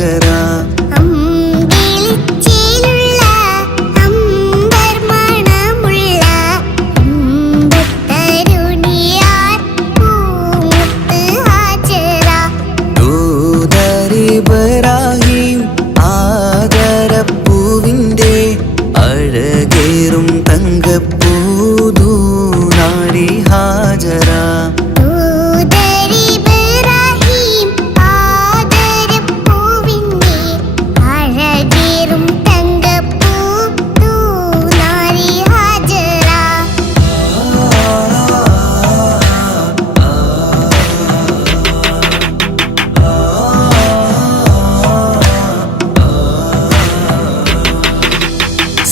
ഹാജറ. ഇബ്രാഹിം ആദരപ്പൂവിൻ്റെ അഴകേറും തങ്കപ്പൂതു നാരി ഹാജറ.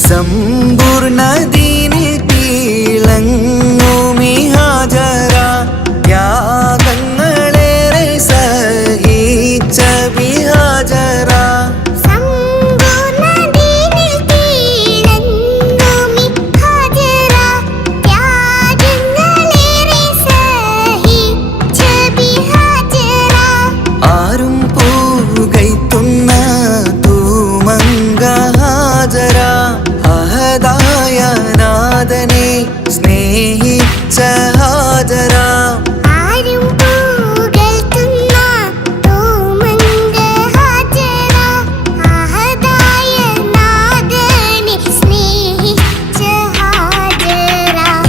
സമ്പൂർണ്ണദീനിൽ തിളങ്ങുമി ഹാജറ. ത്യാഗങ്ങളേറെ സഹിച്ച ബിഹാജറ. ആരും പൂകൈത്തുന്ന തൂമങ്ക ഹാജറ. അഹദായ നാഥനെ സ്നേഹിച്ച ഹാജറ.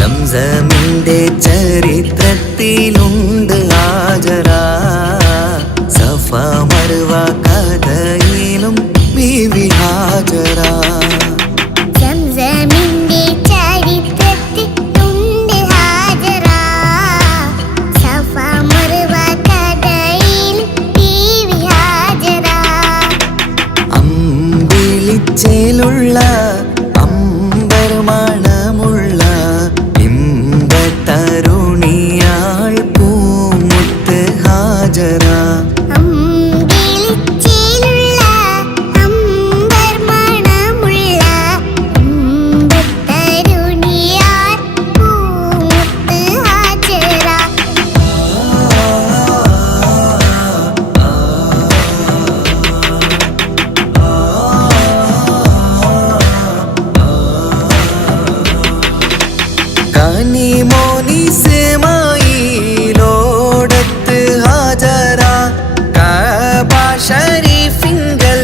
സംസമിന്റെ ചരിത്രത്തിലുണ്ട് ഹാജറ. സഫ മർവ കഥയിലും ബീവി ഹാജറ. അമ്പിളിച്ചേലുള്ള അമ്പർമണമുള്ള ഇമ്പത്തരുണിയാൾ പൂമുത്ത് ഹാജറ. കനിമോനിസമായിലോടത്ത് ഹാജറ. കഅബ ശരീഫിങ്കൽ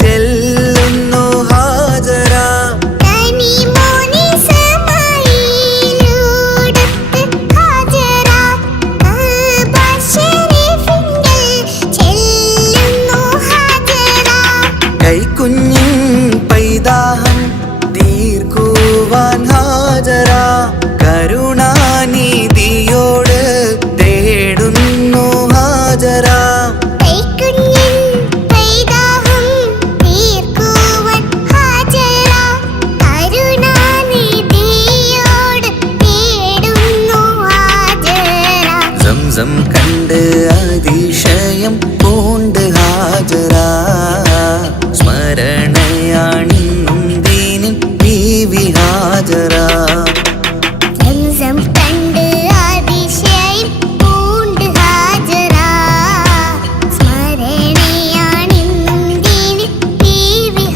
ചെല്ലുന്നു ഹാജറ. കൈക്കുഞ്ഞിൻ പൈതാഹം തീർക്കുവാൻ ഹാജറ. കരുണാനിധിയോട് തേടുന്നു ഹാജറ. സംസം കണ്ട് അതിശയം പൂണ്ട് ഹാജറ. സ്മരണയാണിന്നും ദീനിൻ ബീവി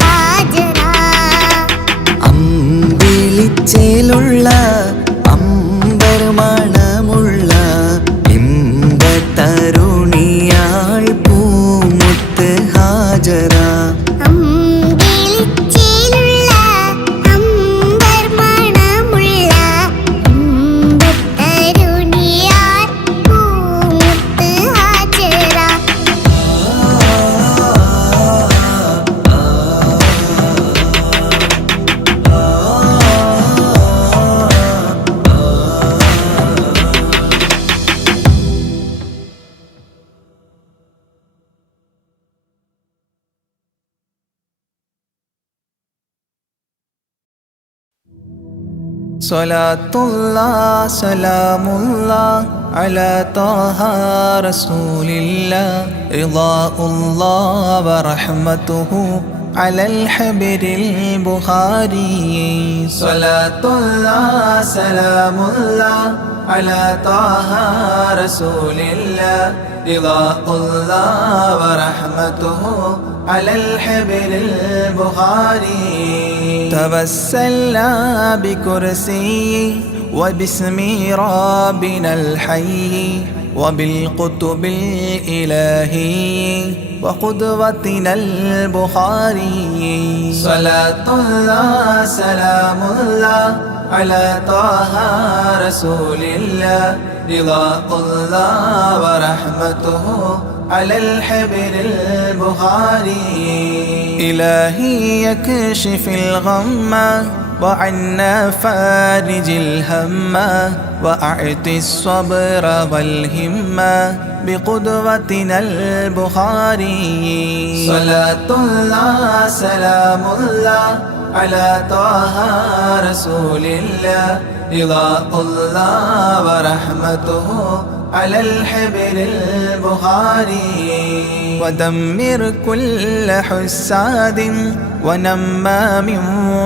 ഹാജറ. അമ്പിളിച്ചേലുള്ള അമ്പർമണമുള്ള ഇമ്പത്തരുണിയാൾ പൂമുത്ത് ഹാജറ. സ്വലാത്തുല്ലാ സലാമുല്ലാ അലാ ത്വാഹ റസൂലില്ലാ റിളാഉല്ലാ വറഹ്മതുഹു على الحبر البخاري صلاة الله سلام الله على طه رسول الله رضا الله ورحمته على الحبر البخاري توسلنا بكرسي وباسم ربنا الحي وبالقطب الإلهي وقدوتنا البخاري صلاة الله سلام الله على طه رسول الله رضا الله ورحمته على الحبر البخاري إلهي يكشف الغم وعنا فارج الهم وأعط الصبر والهمة بقدوتنا البخاري صلاة الله سلام الله على طه رسول الله رضا الله ورحمته على الحبر البخاري ودمر كل حساد ونمام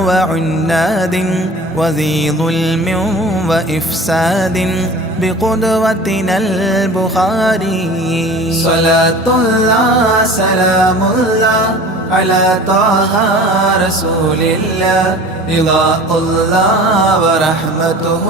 وعناد وذي ظلم وإفساد بقدوتنا البخاري صلاة الله سلام الله على طه رسول الله رضا الله ورحمته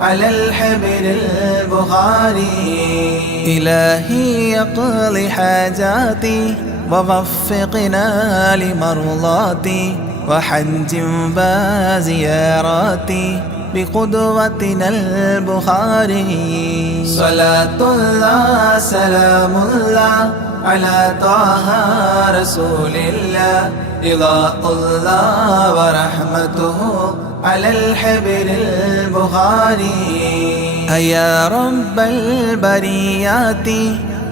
على الحبر البخاري إلهي يقضي حاجاتي ووفقنا لمرضاتي وحج وزياراتي بقدوتنا البخاري صلاة الله سلام الله على طه رسول الله رضا الله ورحمته على الحبر البخاري يا رب البريات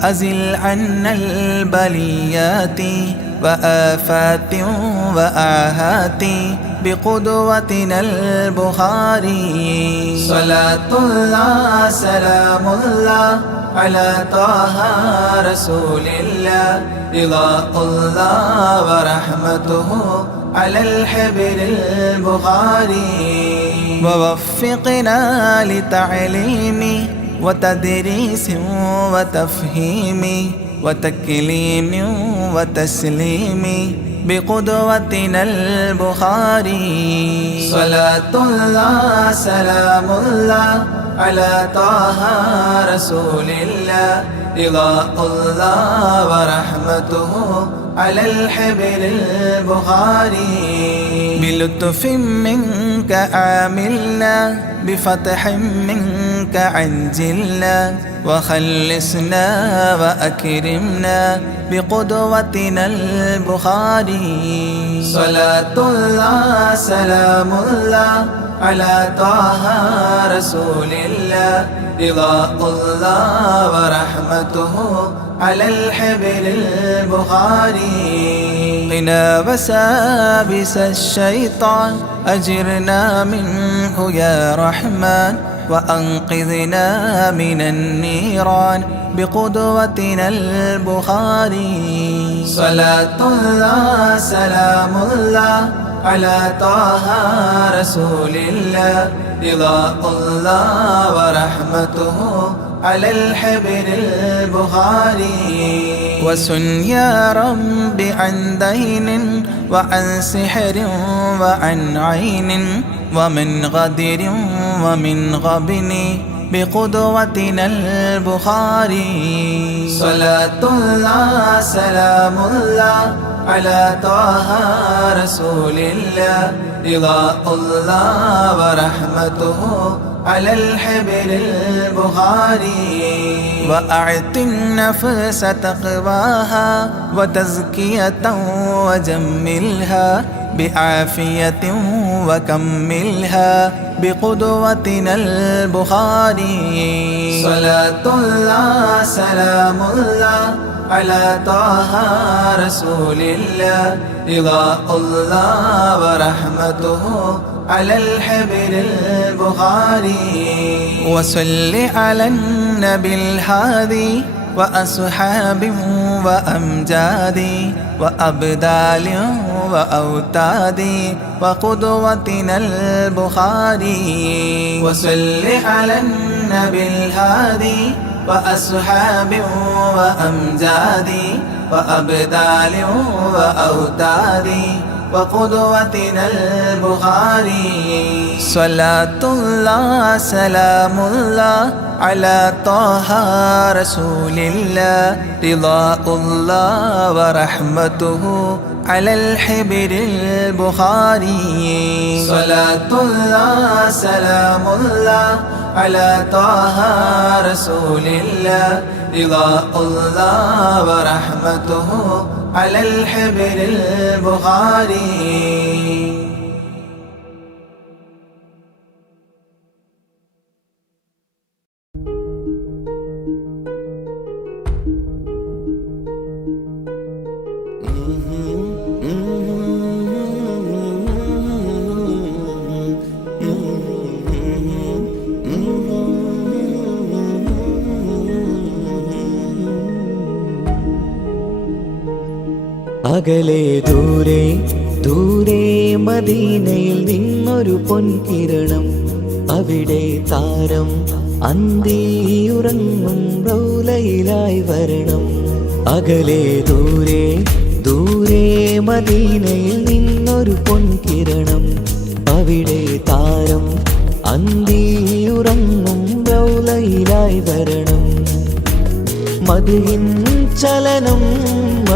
أزل عنا البليات وآفات وآهات بقدوتنا البخاري صلاة الله سلام الله على طه رسول الله رضا الله ورحمته على الحبر البخاري ووفقنا لتعليم وتدريس وتفهيم وتكليم وتسليم بقدوتنا البخاري صلاة الله سلام الله على طه رسول الله رضا الله ورحمته على الحبر البخاري بلطف منك عاملنا بفتح منك عجلنا وخلصنا وأكرمنا بقدوتنا البخاري صلاة الله سلام الله على طه رسول الله رضا الله ورحمته على الحبر البخاري قنا وسابس الشيطان أجرنا منه يا رحمن وأنقذنا من النيران بقدوتنا البخاري صلاة الله سلام الله على طه رسول الله رضا الله ورحمته على الحبر البخاري وسن يا رب عن دين وعن سحر وعن عين ومن غدر ومن غبن بقدوتنا البخاري صلاة الله سلام الله على طه رسول الله رضا الله ورحمته على الحبر البخاري وأعط النفس تقواها وتزكية وجملها بعافية وكملها بقدوتنا البخاري صلاة الله سلام الله على طه رسول الله رضا الله ورحمته على الحبر البخاري وصل على النبي الهادي وأصحاب وأمجاد وأبدال وأوتاد وقدوتنا البخاري وصل على النبي الهادي وأصحاب وأمجاد وأبدال وأوتاد وقدوتنا البخاري صلاة الله سلام الله على طه رسول الله رضا الله ورحمته على الحبر البخاري صلاة الله سلام الله على طه رسول الله رضا الله ورحمته على الحبر البخاري. അകലെ ദൂരെ ദൂരെ മദീനയിൽ നിന്നൊരു പൊൻകിരണം, അവിടെ താരം അന്തിയുറങ്ങും റൗലയിലായി വരണം. അകലെ ദൂരെ ദൂരെ മദീനയിൽ നിന്നൊരു പൊൻകിരണം, അവിടെ താരം അന്തിയുറങ്ങും റൗലയിലായി വരണം. മദിഹിൻ ചലനം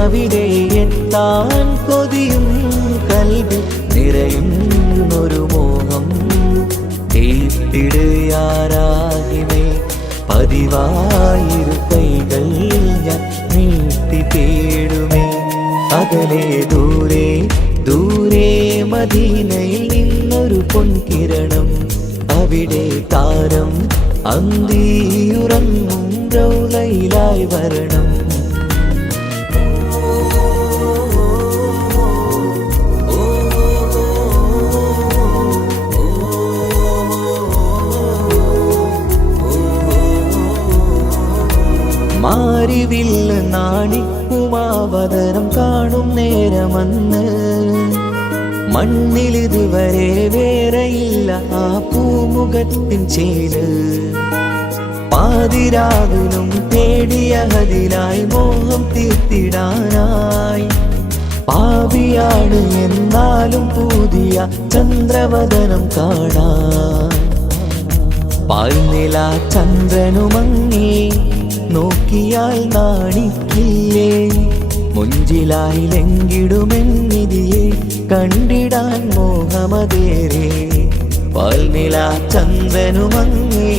അവിടെ എത്താൻ കൊതിയും കൽബിൽ നിറയുന്നൊരു മോഹം. തീർത്തിടുയാരാഹിമേ പതിവായിരു കൈകൾ ഞാൻ നീട്ടി തേടുമേ. അകലെ ദൂരെ ദൂരെ മദീനയിൽ നിന്നൊരു പൊൻകിരണം, അവിടെ താരം അന്തിയുറങ്ങും റൗലയിലായി വരണം. മാരിവില്ല നാണിക്കുമാവതരം കാണും നേരമന്ന്, മണ്ണിലിതുവരെ വേറെയില്ല ആ പൂമുഖത്തിൻ ചേര്. പാതിരാവിലും തേടിയ ഹദിലായി മോഹം തീർത്തിടാനായി, പാപിയാണ് എന്നാലും പുതിയ ചന്ദ്രവദനം കാണാൻ. പാൽനില ചന്ദ്രനുമങ്ങി നോക്കിയാൽ നാണിക്കില്ലേ, മുഞ്ചിലായി ലംഘിടുമെന്നിതിയെ കണ്ടിടാൻ മോഹമതേറെ. പാൽനില ചന്ദ്രനുമങ്ങി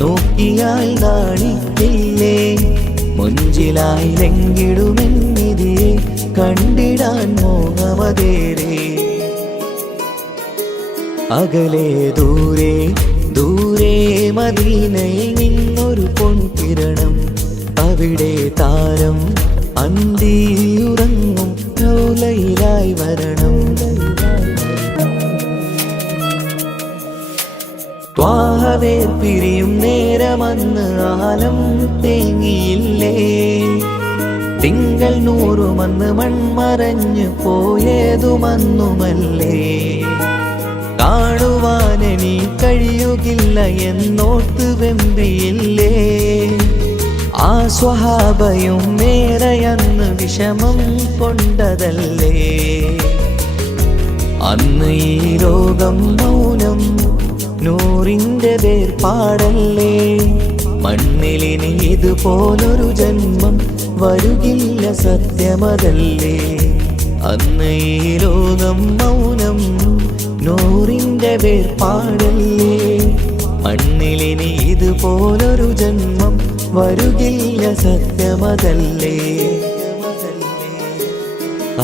നോക്കിയാൽ നാണിക്കില്ലേ, മുഞ്ചിലായി ലംഘിടുമെന്നിതിയെ കണ്ടിടാൻ മോഹമതേറെ. അകലെ ദൂരെ ദൂരെ മദീനയിൽ നിന്നൊരു പൊൻകിരണം, അവിടെ താരം അന്തിയുറങ്ങും റൗലയിലായി വരണം. ത്വാഹവേ പിരിയും നേരമന്ന് ആലം തേങ്ങിയില്ലേ, തിങ്കൾ നൂറുമന്ന് മൺമറഞ്ഞു പോയതുമന്നുമല്ലേ. കാണുവാനെനി കഴിയുകില്ല എന്നോർത്ത് വെമ്പിയില്ലേ, ആ സ്വഹാബയും മേറയന്ന് വിഷമം കൊണ്ടതല്ലേ. അന്ന് ഈ ലോകം മൗനം നൂറിൻ്റെ വേർപാടല്ലേ, മണ്ണിലിനി ഇതുപോലൊരു ജന്മം വരുകില്ല സത്യമതല്ലേ. അന്ന് ഈ ലോകം മൗനം നൂറിൻ്റെ വേർപാടല്ലേ, മണ്ണിലിനി ഇതുപോലൊരു ജന്മം വരുകില്ല സത്യമതല്ലേ.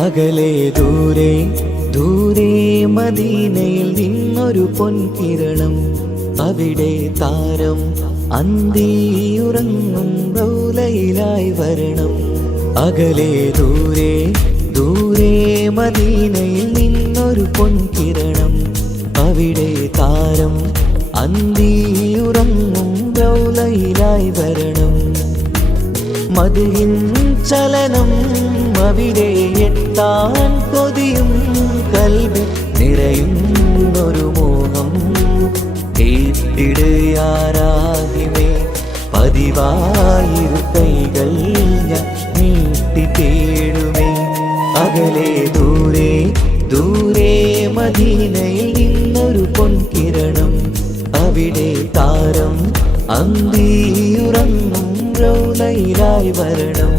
അകലെ ദൂരെ ദൂരെ മദീനയിൽ നിന്നൊരു പൊൻകിരണം, അവിടെ താരം അന്തിയുറങ്ങും റൗലയിലായി വരണം. അകലെ ദൂരെ ദൂരെ മദീനയിൽ നിന്നൊരു പൊൻകിരണം, അവിടെ താരം അന്തിയുറങ്ങും റൗലയിലായി വരണം. മതിയിൻ ചലനം അവിടെ എത്താൻ കൊതിയും കൽബിൽ നിറയുന്നൊരു മോഹം കേട്ടിടുയാരാഹിമേ പതിവായിരു കൈകൾ ഞാൻ നീട്ടി തേടുമേ അകലെ ദൂരെ ദൂരെ മദീനയിൽ നിന്നൊരു പൊൻകിരണം അവിടെ താരം അന്തിയുറങ്ങും റൗളയിലായി വരണം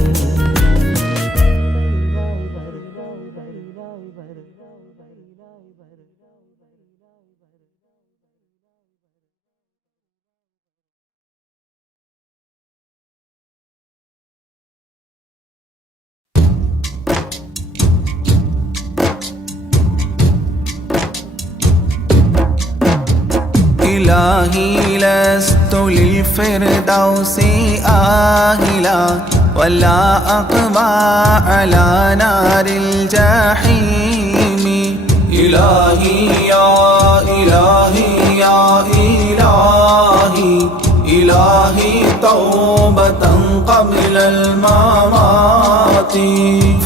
إلهي لست للفردوس آهلا ولا أقوى على نار الجحيم إلهي يا إلهي يا إلهي إلهي توبة قبل الممات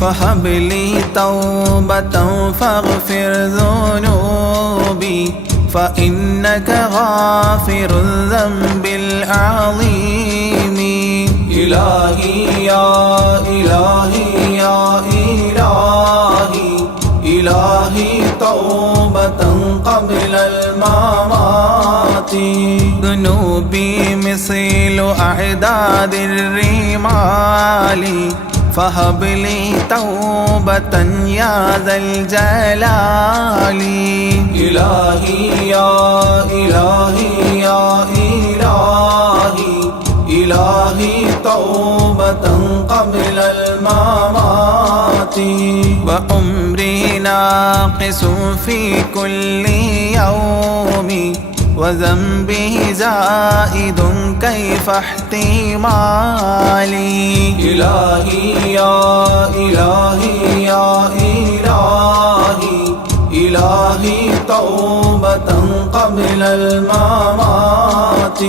فهب لي توبة فاغفر ذنوبي فإنك غافر الذنب العظيم إلهي يا إلهي يا إلهي إلهي توبة قبل الممات ذنوبي مثل أعداد الرمال فهب لي توبة يا ذا الجلال إلهي يا إلهي يا إلهي إلهي توبة قبل الممات وعمري ناقص في كل يوم وذنبه زائد كيف احتمالي إلهي يا إلهي يا إلهي إلهي توبة قبل الممات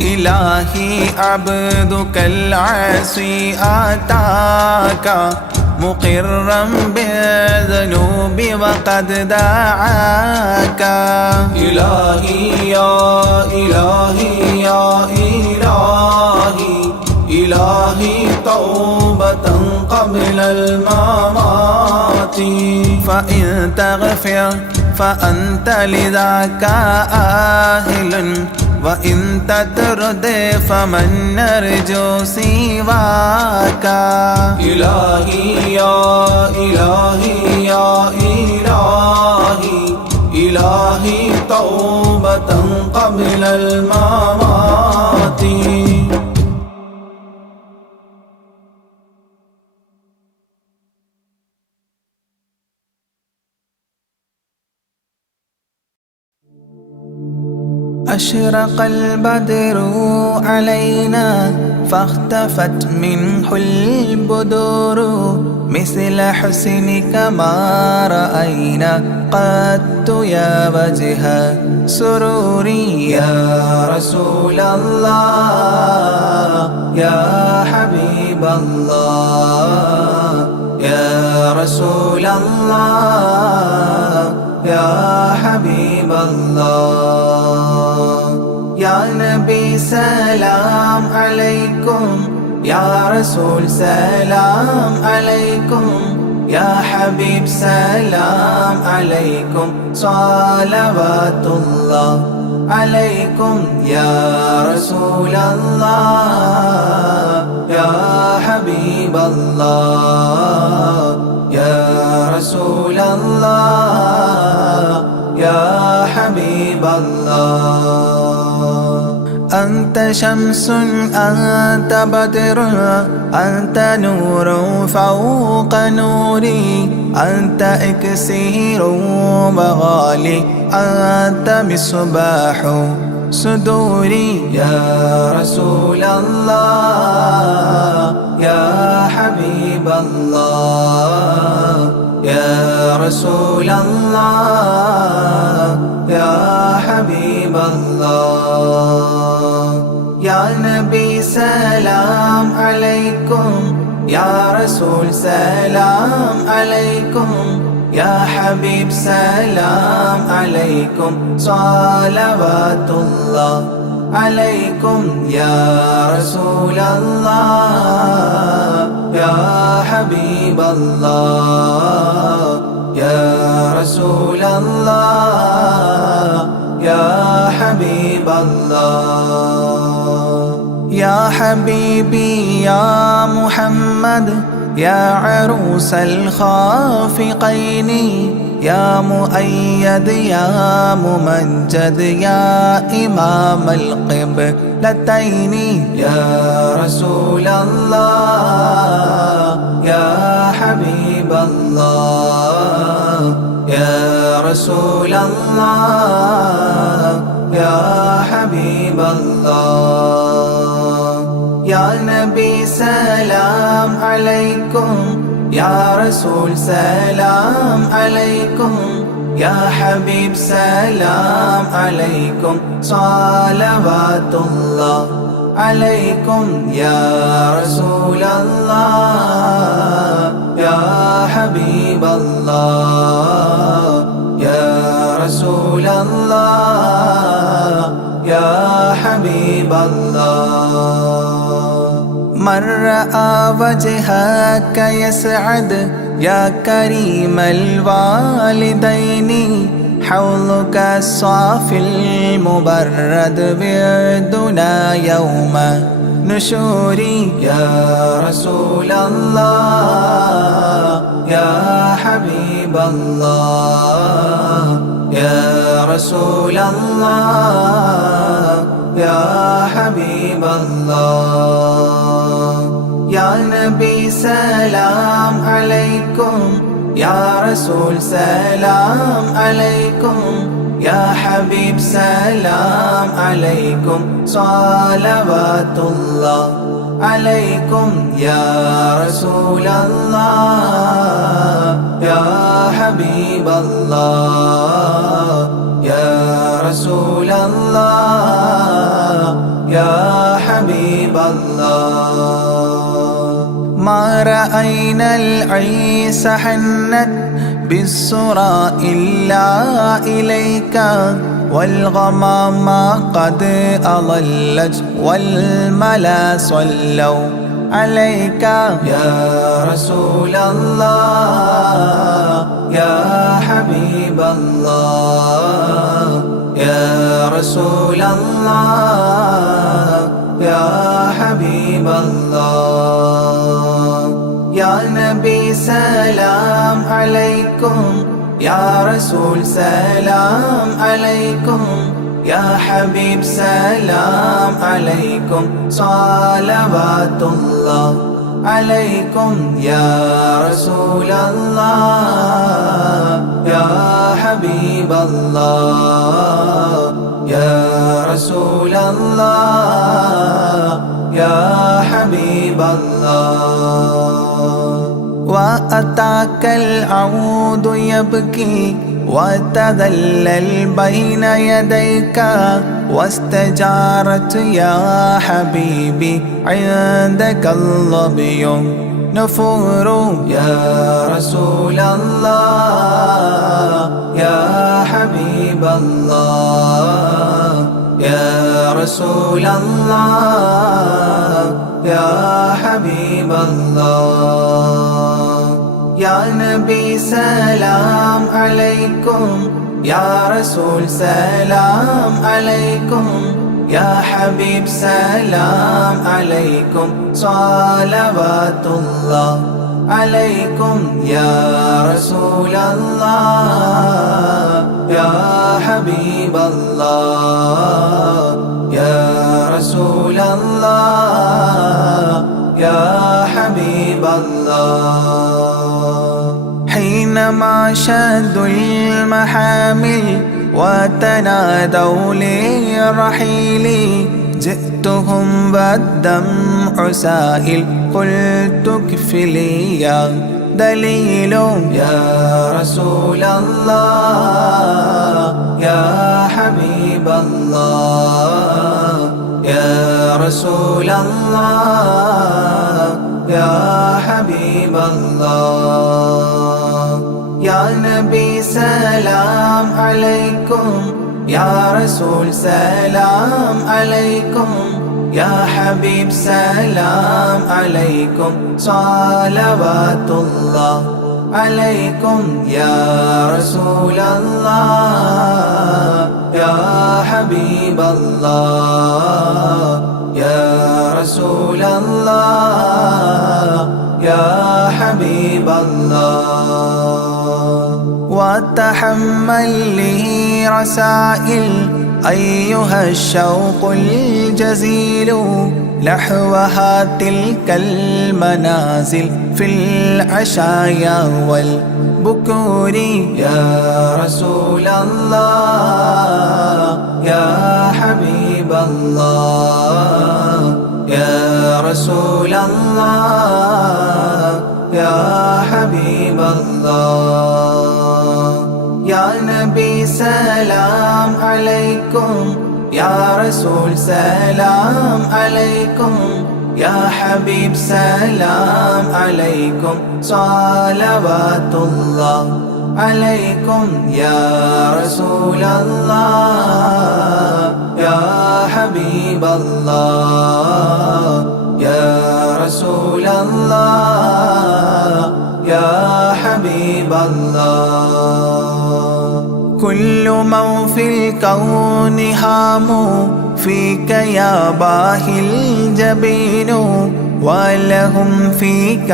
إلهي عبدك العاصي أتاك مقرا بالذنوب وقد دعاك إلهي يا إلهي يا إلهي إلهي توبة قبل الممات فإن تغفر فأنت لذاك أهل وإن تطرد فمن نرجو سواك إلهي يا إلهي يا إلهي إلهي توبة قبل الممات أشرق البدر علينا فاختفت منه البدور مثل حسنك ما رأينا قط يا وجه سروري يا رسول الله يا حبيب الله يا رسول الله يا حبيب الله يا نبي سلام عليكم يا رسول سلام عليكم يا حبيب سلام عليكم صلوات الله عليكم يا رسول الله يا حبيب الله يا رسول الله يا حبيب الله أنت شمس أنت بدر أنت نور فوق نوري أنت إكسير وغالي أنت مصباح صدوري يا رسول الله يا حبيب الله يا رسول الله يا حبيب الله يا نبي سلام عليكم يا رسول سلام عليكم يا حبيب سلام عليكم صلوات الله عليكم يا رسول الله يا حبيب الله يا رسول الله يا حبيب الله يا حبيبي يا محمد يا عروس الخافقين يا مؤيد يا ممجد يا إمام القبلتين يا رسول الله يا حبيب الله يا رسول الله يا حبيب الله يا نبي سلام عليكم يا رسول سلام عليكم يا حبيب سلام عليكم صلوات الله عليكم يا رسول الله يا حبيب الله يا رسول الله يا حبيب الله من رأى وجهك يسعد يا كريم الوالدين حوضك الصافي المبرد بردنا يوم نشوري يا رسول الله يا حبيب الله يا رسول الله يا حبيب الله يا نبي سلام عليكم يا رسول سلام عليكم يا حبيب سلام عليكم صلوات الله عليكم يا رسول الله يا حبيب الله يا رسول الله يا حبيب الله ما رأينا العيس حنت بالسرى إلا إليك والغمام قد أضلت والملا صلوا عليك يا رسول الله يا حبيب الله يا رسول الله يا حبيب الله يا نبي سلام عليكم يا رسول سلام عليكم يا حبيب سلام عليكم صلوات الله عليكم يا رسول الله يا حبيب الله يا رسول الله يا حبيب الله وأتاك العود يبكي وتذلل بين يديك واستجارت يا حبيبي عندك الظبي نفور يا رسول الله يا حبيب الله يا رسول الله يا حبيب الله يا نبي سلام عليكم يا رسول سلام عليكم يا حبيب سلام عليكم صلوات الله عليكم يا رسول الله يا حبيب الله يا رسول الله يا حبيب الله حينما شدوا المحامل وتنادوا لرحيل جئتهم والدمع سائل قلت اكفلي يا دليل يا رسول الله يا حبيب الله يا رسول الله يا حبيب الله يا نبي سلام عليكم يا رسول سلام عليكم يا حبيب سلام عليكم صلوات الله عليكم يا رسول الله يا حبيب الله يا رسول الله يا حبيب الله وتحمل لي رسائل أيها الشوق الجزيل نحوها تلك المنازل في العشايا والبكور يا رسول الله يا حبيب الله يا رسول الله يا حبيب الله يا نبي سلام عليكم يا رسول سلام عليكم يا حبيب سلام عليكم صلوات الله عليكم يا رسول الله يا حبيب الله يا رسول الله يا حبيب الله كل من في الكون هام فيك يا باهي الجبين ولهم فيك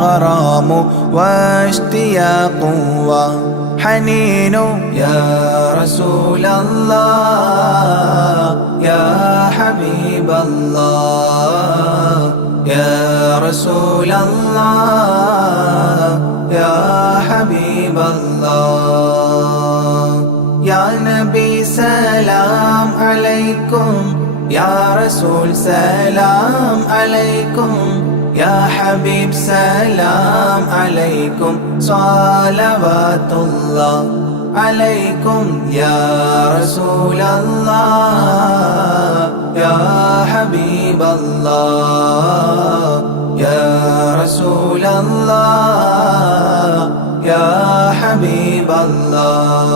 غرام واشتياق وحنين يا رسول الله يا حبيب الله يا رسول الله يا حبيب الله يا نبي سلام عليكم يا رسول سلام عليكم يا حبيب سلام عليكم صلوات الله عليكم يا رسول الله يا حبيب الله يا رسول الله يا حبيب الله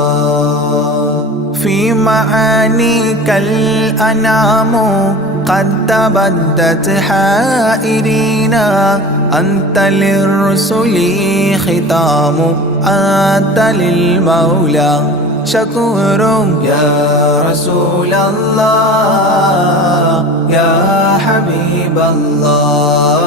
في معانيك الأنام قد تبدت حائرين أنت للرسل ختام أنت للمولى شكور يا رسول الله يا حبيب الله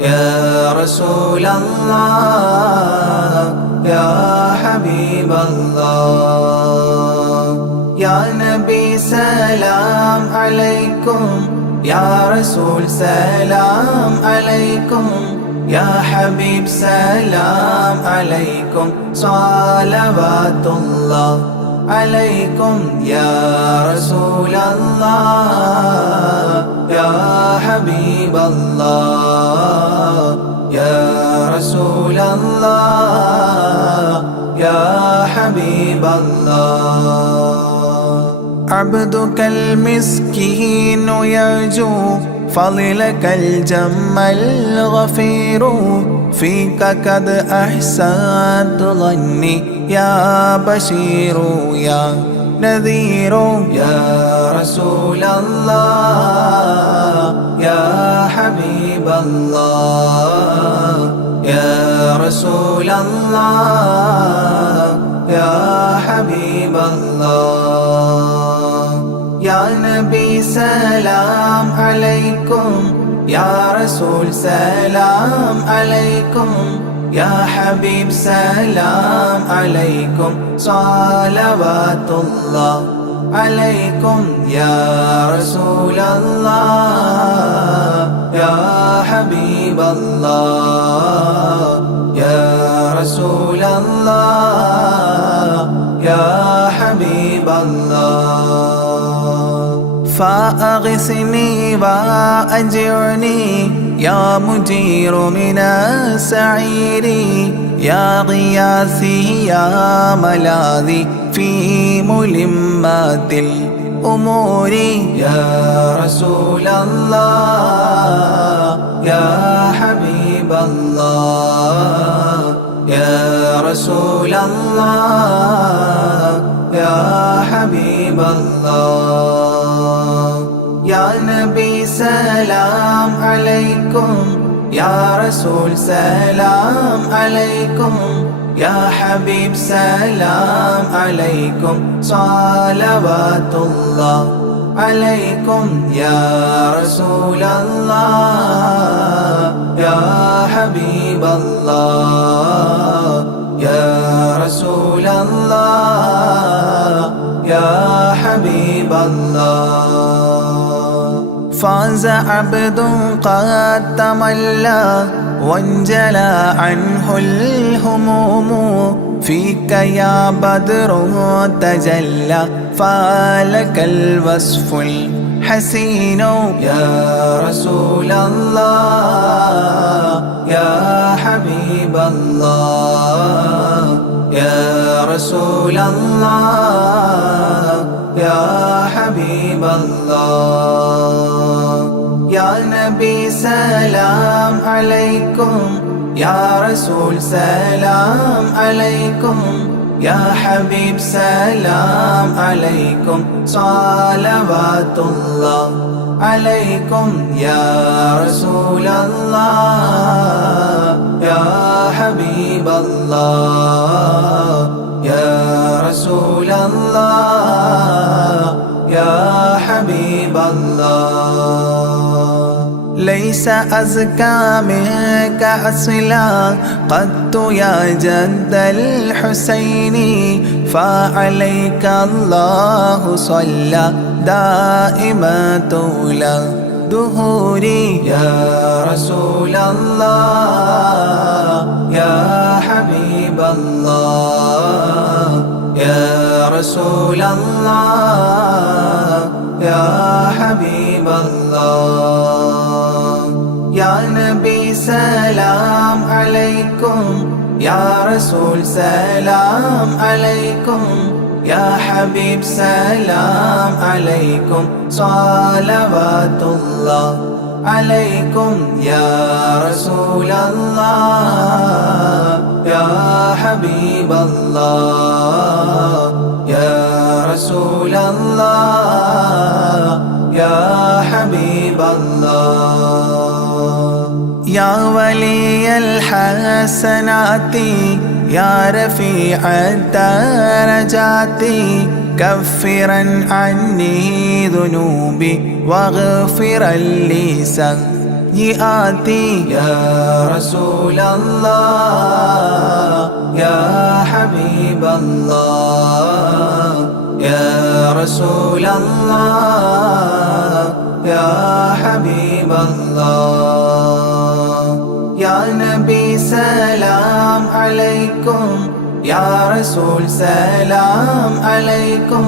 يا رسول الله يا حبيب الله يا نبي سلام عليكم يا رسول سلام عليكم يا حبيب سلام عليكم صلوات الله عليكم يا رسول الله يا حبيب الله يا رسول الله يا حبيب الله عبدك المسكين يرجو فضلك الجم الغفير فيك قد أحسنت ظني يا بشير يا نذير يا رسول الله يا حبيب الله يا رسول الله يا حبيب الله يا نبي سلام عليكم يا رسول سلام عليكم يا حبيب سلام عليكم صلوات الله عليكم يا رسول الله يا حبيب الله يا رسول الله يا حبيب الله فأغثني وأجرني يا مجير من السعير يا غياثي يا ملاذي في ملمات أموري يا رسول الله يا حبيب الله يا رسول الله يا حبيب الله يا نبي سلام عليكم يا رسول سلام عليكم يا حبيب سلام عليكم صلوات الله عليكم يا رسول الله يا حبيب الله يا رسول الله يا حبيب الله فاز عبد قد تملى وانجلى عنه الهموم فيك يا بدر تجلى فلك الوصف الحسين يا رسول الله يا حبيب الله يا رسول الله يا حبيب الله يا نبي سلام عليكم يا رسول سلام عليكم يا حبيب سلام عليكم صلوات الله عليكم يا رسول الله يا حبيب الله يا رسول الله يا حبيب الله ليس أزكى منك أصلا قدت يا جد الحسين فعليك الله صلى دائما طول دهوري يا رسول الله يا حبيب الله يا رسول الله يا حبيب الله يا نبي سلام عليكم يا رسول سلام عليكم يا حبيب سلام عليكم صلوات الله عليكم يا رسول الله يا حبيب الله يا رسول الله يا حبيب الله يا ولي الحسنات يا رفيع الدرجات كفرا عني ذنوبي واغفرا لي سيئاتي يا رسول الله يا حبيب الله يا رسول الله يا حبيب الله يا نبي سلام عليكم يا رسول سلام عليكم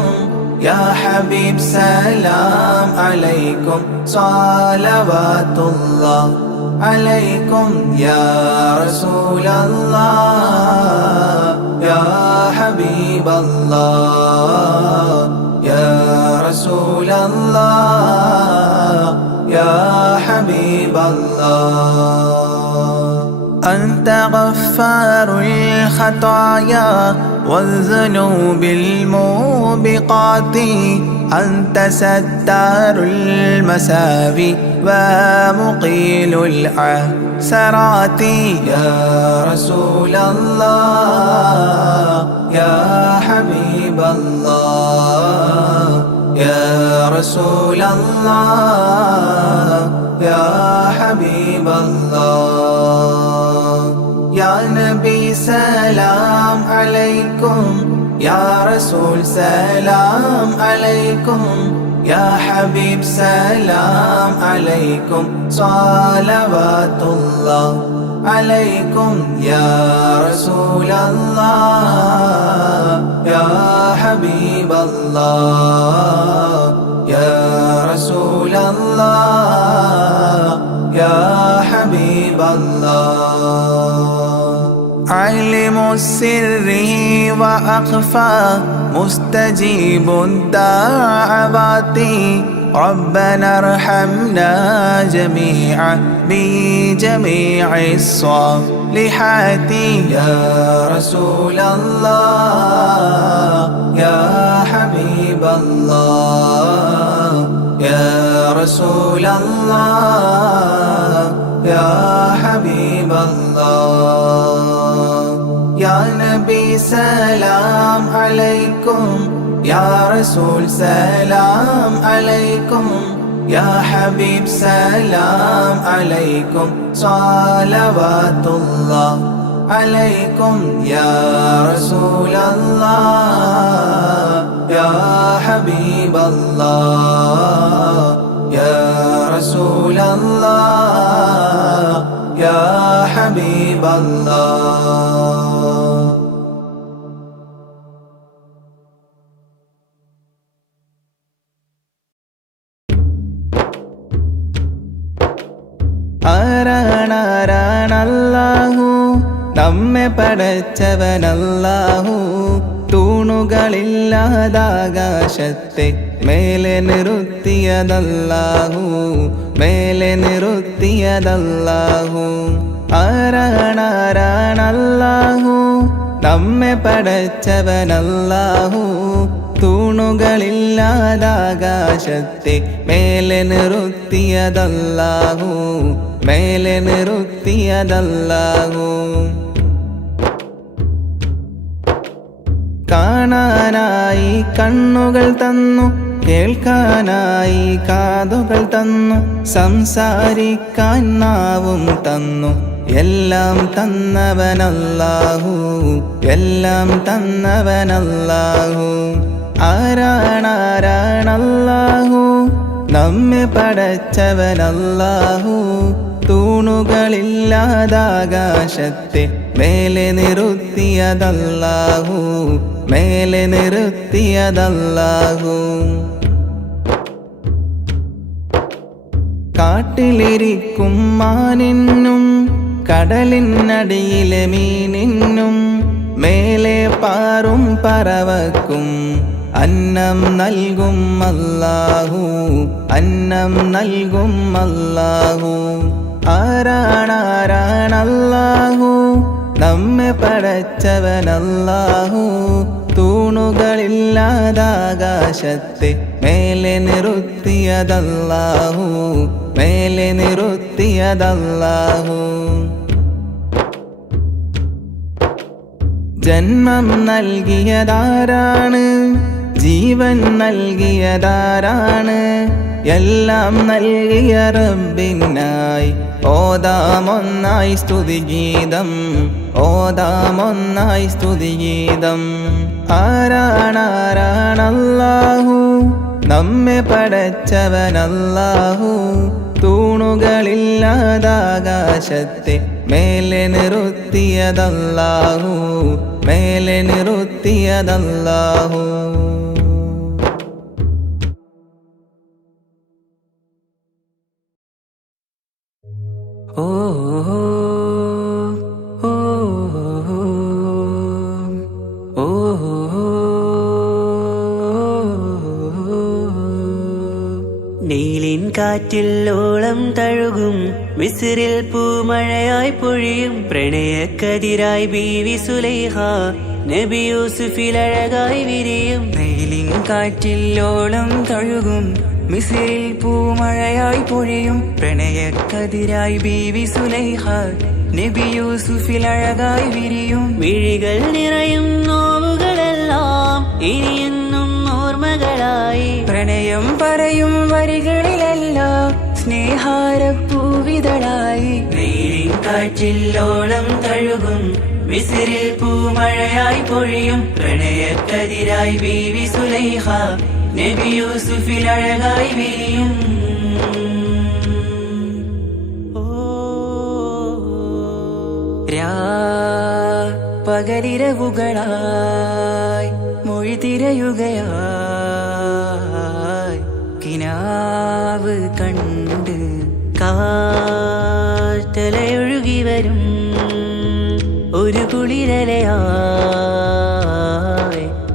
يا حبيب سلام عليكم صلوات الله عليكم يا رسول الله يا حبيب الله يا رسول الله يا حبيب الله أنت غفار الخطايا والذنوب الموبقات أنت ستار المساوي ومقيل العثرات يا رسول الله يا حبيب الله يا رسول الله يا حبيب الله يا نبي سلام عليكم يا رسول سلام عليكم يا حبيب سلام عليكم صلوات الله عليكم يا رسول الله يا حبيب الله يا رسول الله يا حبيب الله علم السر وأخفى مستجيب الدعوات ربنا ارحمنا جميعا بجميع الصالحات يا رسول الله يا حبيب الله يا رسول الله يا حبيب الله يا نبي سلام عليكم يا رسول سلام عليكم يا حبيب سلام عليكم صلوات الله عليكم يا رسول الله يا حبيب الله يا رسول الله يا حبيب الله ആരാണല്ലാഹു നമ്മെ പടച്ചവനല്ലാഹു തൂണുകളില്ലാതാകാശത്തെ മേലെ നിർത്തിയതല്ലാഹു മേലെ നിർത്തിയതല്ലാഹു ആരാണല്ലാഹു നമ്മെ പടച്ചവനല്ലാഹു തൂണുകളില്ലാതാകാശത്തെ മേലെ നിർത്തിയതല്ലാഹു മേലെ നിർത്തിയതല്ലാഹു കാണാനായി കണ്ണുകൾ തന്നു കേൾക്കാനായി കാതുകൾ തന്നു സംസാരിക്കാൻ നാവും തന്നു എല്ലാം തന്നവനല്ലാഹു എല്ലാം തന്നവനല്ലാഹു ആരാണല്ലാഹു നമ്മെ പടച്ചവനല്ലാഹു തൂണുകളില്ലാതാകാശത്തെ മേലെ നിർത്തിയതല്ലാഹു മേലെ നിർത്തിയതല്ലാഹു കാട്ടിലിരിക്കും മാനിനും കടലിനടിയിലെ മീനിനും മേലെ പാറും പറവക്കും അന്നം നൽകും അല്ലാഹു അന്നം നൽകും അല്ലാഹു ആരാണല്ലാഹു നമ്മെ പടച്ചവനല്ലാഹു തൂണുകളില്ലാതാകാശത്തെ മേലെ നിർത്തിയതല്ലാഹു മേലെ നിർത്തിയതല്ലാഹു ജന്മം നൽകിയതാരാണ് ജീവൻ നൽകിയതാരാണ് എല്ലാം നൽകിയ റബ്ബിനായി ഓതാമൊന്നായി സ്തുതിഗീതം ഓതാമൊന്നായി സ്തുതിഗീതം ആരാണല്ലാഹു നമ്മെ പടച്ചവനല്ലാഹു തൂണുകളില്ലാതാകാശത്തെ മേലെ നിർത്തിയതല്ലാഹു മേലെ നിർത്തിയതല്ലാഹു ഓ ഓ ഓ നീലിൻ കാറ്റിൽ ഓളം തഴുകും മിസ്രിൽ പൂമഴയായി പൊഴിയും പ്രണയക്കതിരായി ബീവി സുലൈഹ നബി യൂസുഫിൽ അഴകായി വിരിയും നീലിൻ കാറ്റിൽ ഓളം തഴുകും മിസ്രിൽ പൂമഴയായി പൊഴിയും പ്രണയക്കതിരായി ബീവി സുലൈഹ നബി യൂസുഫിൽ അഴകായി വിരിയും മിഴികൾ നിറയും നോവുകളെല്ലാം ഇനിയെന്നും ഓർമ്മകളായി പ്രണയം പറയും വരികളിലെല്ലാം സ്നേഹാരപ്പൂവിതളായി നീലിൻ കാറ്റിൽ ഓളം തഴുകും മിസ്രിൽ പൂമഴയായി പൊഴിയും പ്രണയക്കതിരായി ബീവി സുലൈഹ നബി യൂസുഫിൽ അഴകായി വിരിയും പകലിരവുകളായി മൊഴി തിരയുകയായി കിനാവ് കണ്ട് കാറ്റലയൊഴുകി വരും ഒരു കുളിരലയായി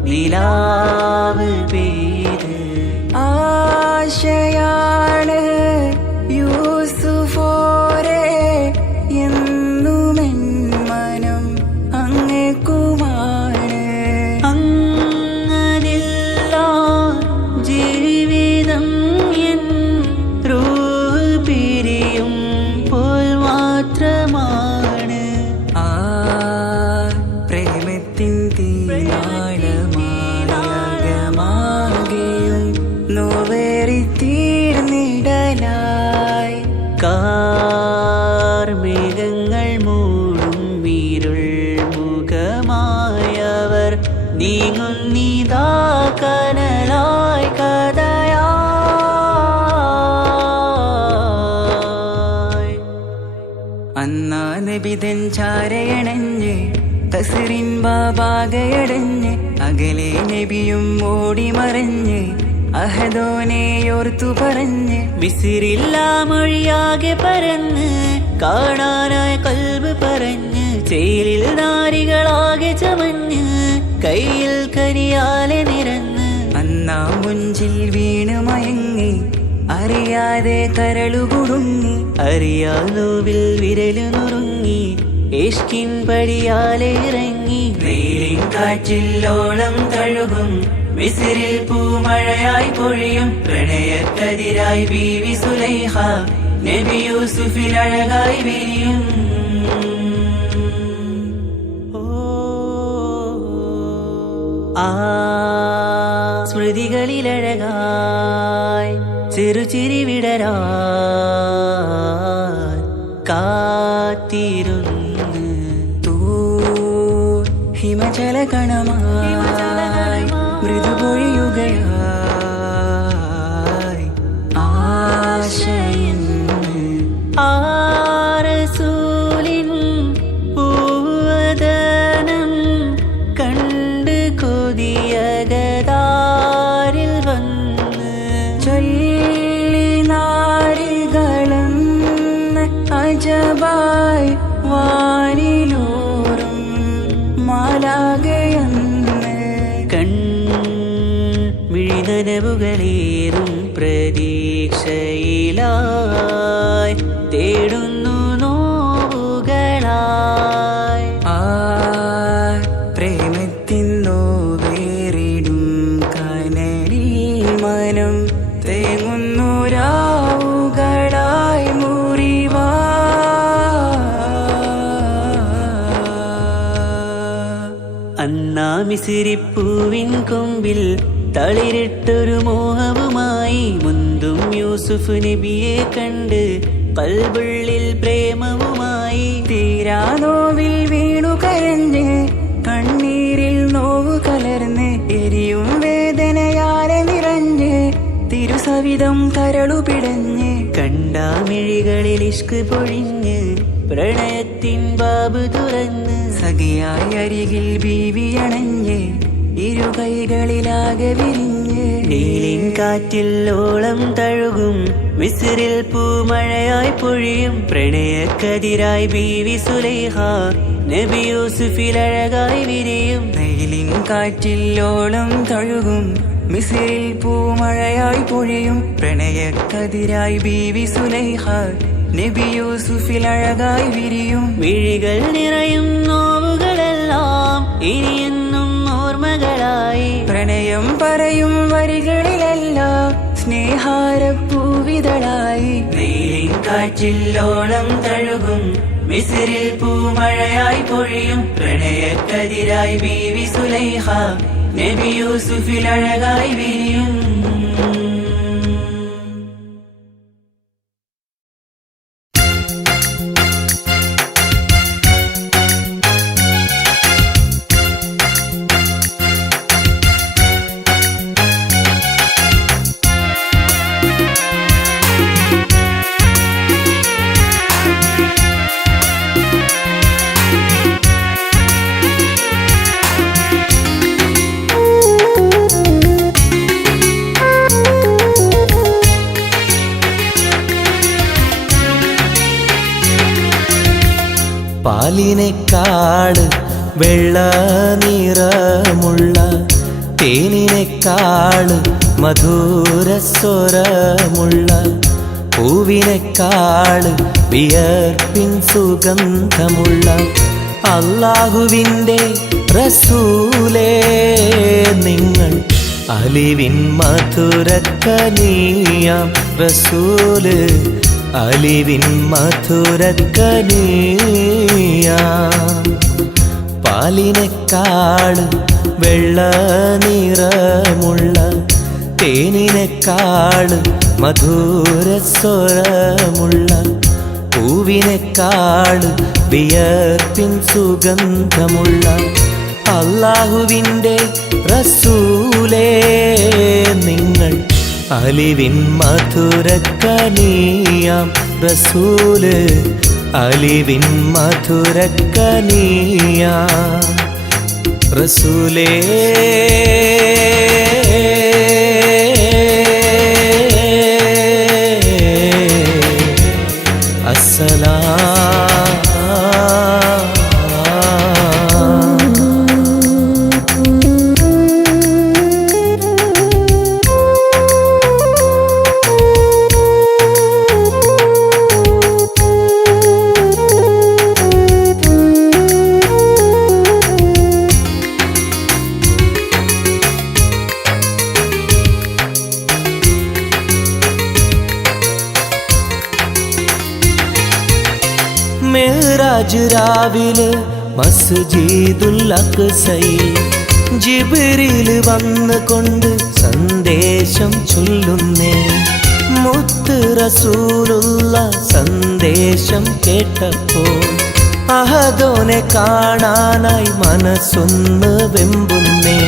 നിലാ നീങ്ങുന്നിതാ കനലായി കഥയായി. അന്നാ നബിതൻ ചാരയണഞ്ഞ് കസറിൻ ബാബാകയടഞ്ഞ് അകലെ നബിയും ഓടി മറഞ്ഞ് അഹദോനെയോർത്തു പറഞ്ഞ് മിസിറില്ലാ മൊഴിയാകെ പരന്ന് കാണാനായി കൽബ് പറഞ്ഞ് ചേലിൽ നാരികളാകെ ചമഞ്ഞ് കയ്യിൽ കരിയാലെ നിരന്ന് അന്നാ മുഞ്ചിൽ വീണ് മയങ്ങി അറിയാതെ കരളുകുടുങ്ങി അറിയാലോവിൽ വിരലു നുറുങ്ങി ഇഷ്കിൻ പടിയാലെ ഇറങ്ങി വെയിലിൻ കാറ്റില്ലോളം തഴുകും മിസിറിൽ പൂമഴയായി പൊഴിയും പ്രണയക്കതിരായി ബീവി സുലൈഹ നബി യൂസുഫിൽ അഴകായി വിരിയും. ആ സ്മൃതികളിലഴകായി ചെറുചിരി വിടരാൻ കാത്തിരുന്ന് ഹിമജല കണമായി മൃദുപൊഴിയുകയായി ആശയിൻ ആരസൂലിൻ പൂവദനം കണ്ട് കൊതിയകതാരിൽ വന്ന് ചൊല്ലി നാരികളെന്ന് അജബായി വാനിലൂറും മാലാകയെന്ന് മിഴിനനവുകളേറും പ്രതീക്ഷയിലായി തേടുന്നു നോവുകളായി. ആ പ്രേമത്തിൻ നോവേറിടും കനലിൽ മനം തേങ്ങുന്നു രാവുകളായി മുറിവാ. അന്നാ മിസിരിപ്പൂവിൻ കൊമ്പിൽ തളിരിട്ടൊരു മോഹവുമായി മുന്തും യൂസുഫ് നബിയെ കണ്ട് കൽബുള്ളിൽ പ്രേമവുമായി തീരാനോവിൽ വീണു കരഞ്ഞ് കണ്ണീരിൽ നോവു കലർന്ന് എരിയും വേദനയാലെ നിറഞ്ഞ് തിരുസവിധം കരളു പിടഞ്ഞ് കണ്ടാമിഴികളിൽ ഇഷ്ക് പൊഴിഞ്ഞ് പ്രണയത്തിൻ ബാബ് തുറന്ന് സഖിയായി അരികിൽ ബീവി അണഞ്ഞ് ഇരുകൈകളിലാകെ വിരിഞ്ഞ് നീലിൻ കാറ്റില്ലോളം തഴുകും മിസിറിൽ പൂമഴയായി പൊഴിയും പ്രണയക്കതിരായി ബീവി സുലൈഹ നബി യൂസുഫിൽ അഴകായി വിരിയും. വെയിലിൻ കാറ്റില്ലോളം തഴുകും മിസിറിൽ പൂമഴയായി പൊഴിയും പ്രണയക്കതിരായി ബീവി സുലൈഹ നബി യൂസുഫിൽ അഴകായി വിരിയും. മിഴികൾ നിറയും നോവുകളെല്ലാം ഇനിയെന്നും ഓർമ്മകളായി പ്രണയം പറയും വരികളിലെല്ലാം സ്നേഹാരപ്പൂവിതളായി. വെയിലിൻ കാറ്റില്ലോളം തഴുകും മിസിറിൽ പൂമഴയായി പൊഴിയും പ്രണയക്കതിരായി ബീവി സുലൈഹ നബി യൂസുഫിൽ അഴകായി വിരിയും. പാലിനേക്കാള് വെള്ള നിറമുള്ള തേനിനേക്കാള് മധുരസ്വരമുള്ള പൂവിനേക്കാള് വിയർപ്പിൻ സുഗന്ധമുള്ള അല്ലാഹുവിൻ്റെ റസൂലേ നിങ്ങൾ അലിവിൻ മധുരക്കനിയാം റസൂല് അലിവിൻ മധുരക്കനിയാം പാലിനേക്കാള് വെള്ള നിറമുള്ള തേനിനേക്കാള് മധുരസ്വരമുള്ള പൂവിനേക്കാള് വിയർപ്പിൻ സുഗന്ധമുള്ള അല്ലാഹുവിൻ്റെ റസൂലേ നിങ്ങൾ അലിവിൻ മധുരക്കനിയാം റസൂല് അലിവിൻ മധുരക്കനിയാം റസൂലേ മിഅ്റാജ് രാവിലെ മസ്ജിദുൽ അഖ്സയിൽ ജിബ്രീൽ വന്നുകൊണ്ട് സന്ദേശം ചൊല്ലുന്നേ മുത്ത് റസൂലുള്ള സന്ദേശം കേട്ടപ്പോൾ അഹദോനെ കാണാനായി മനസ്സൊന്ന് വെമ്പുന്നേ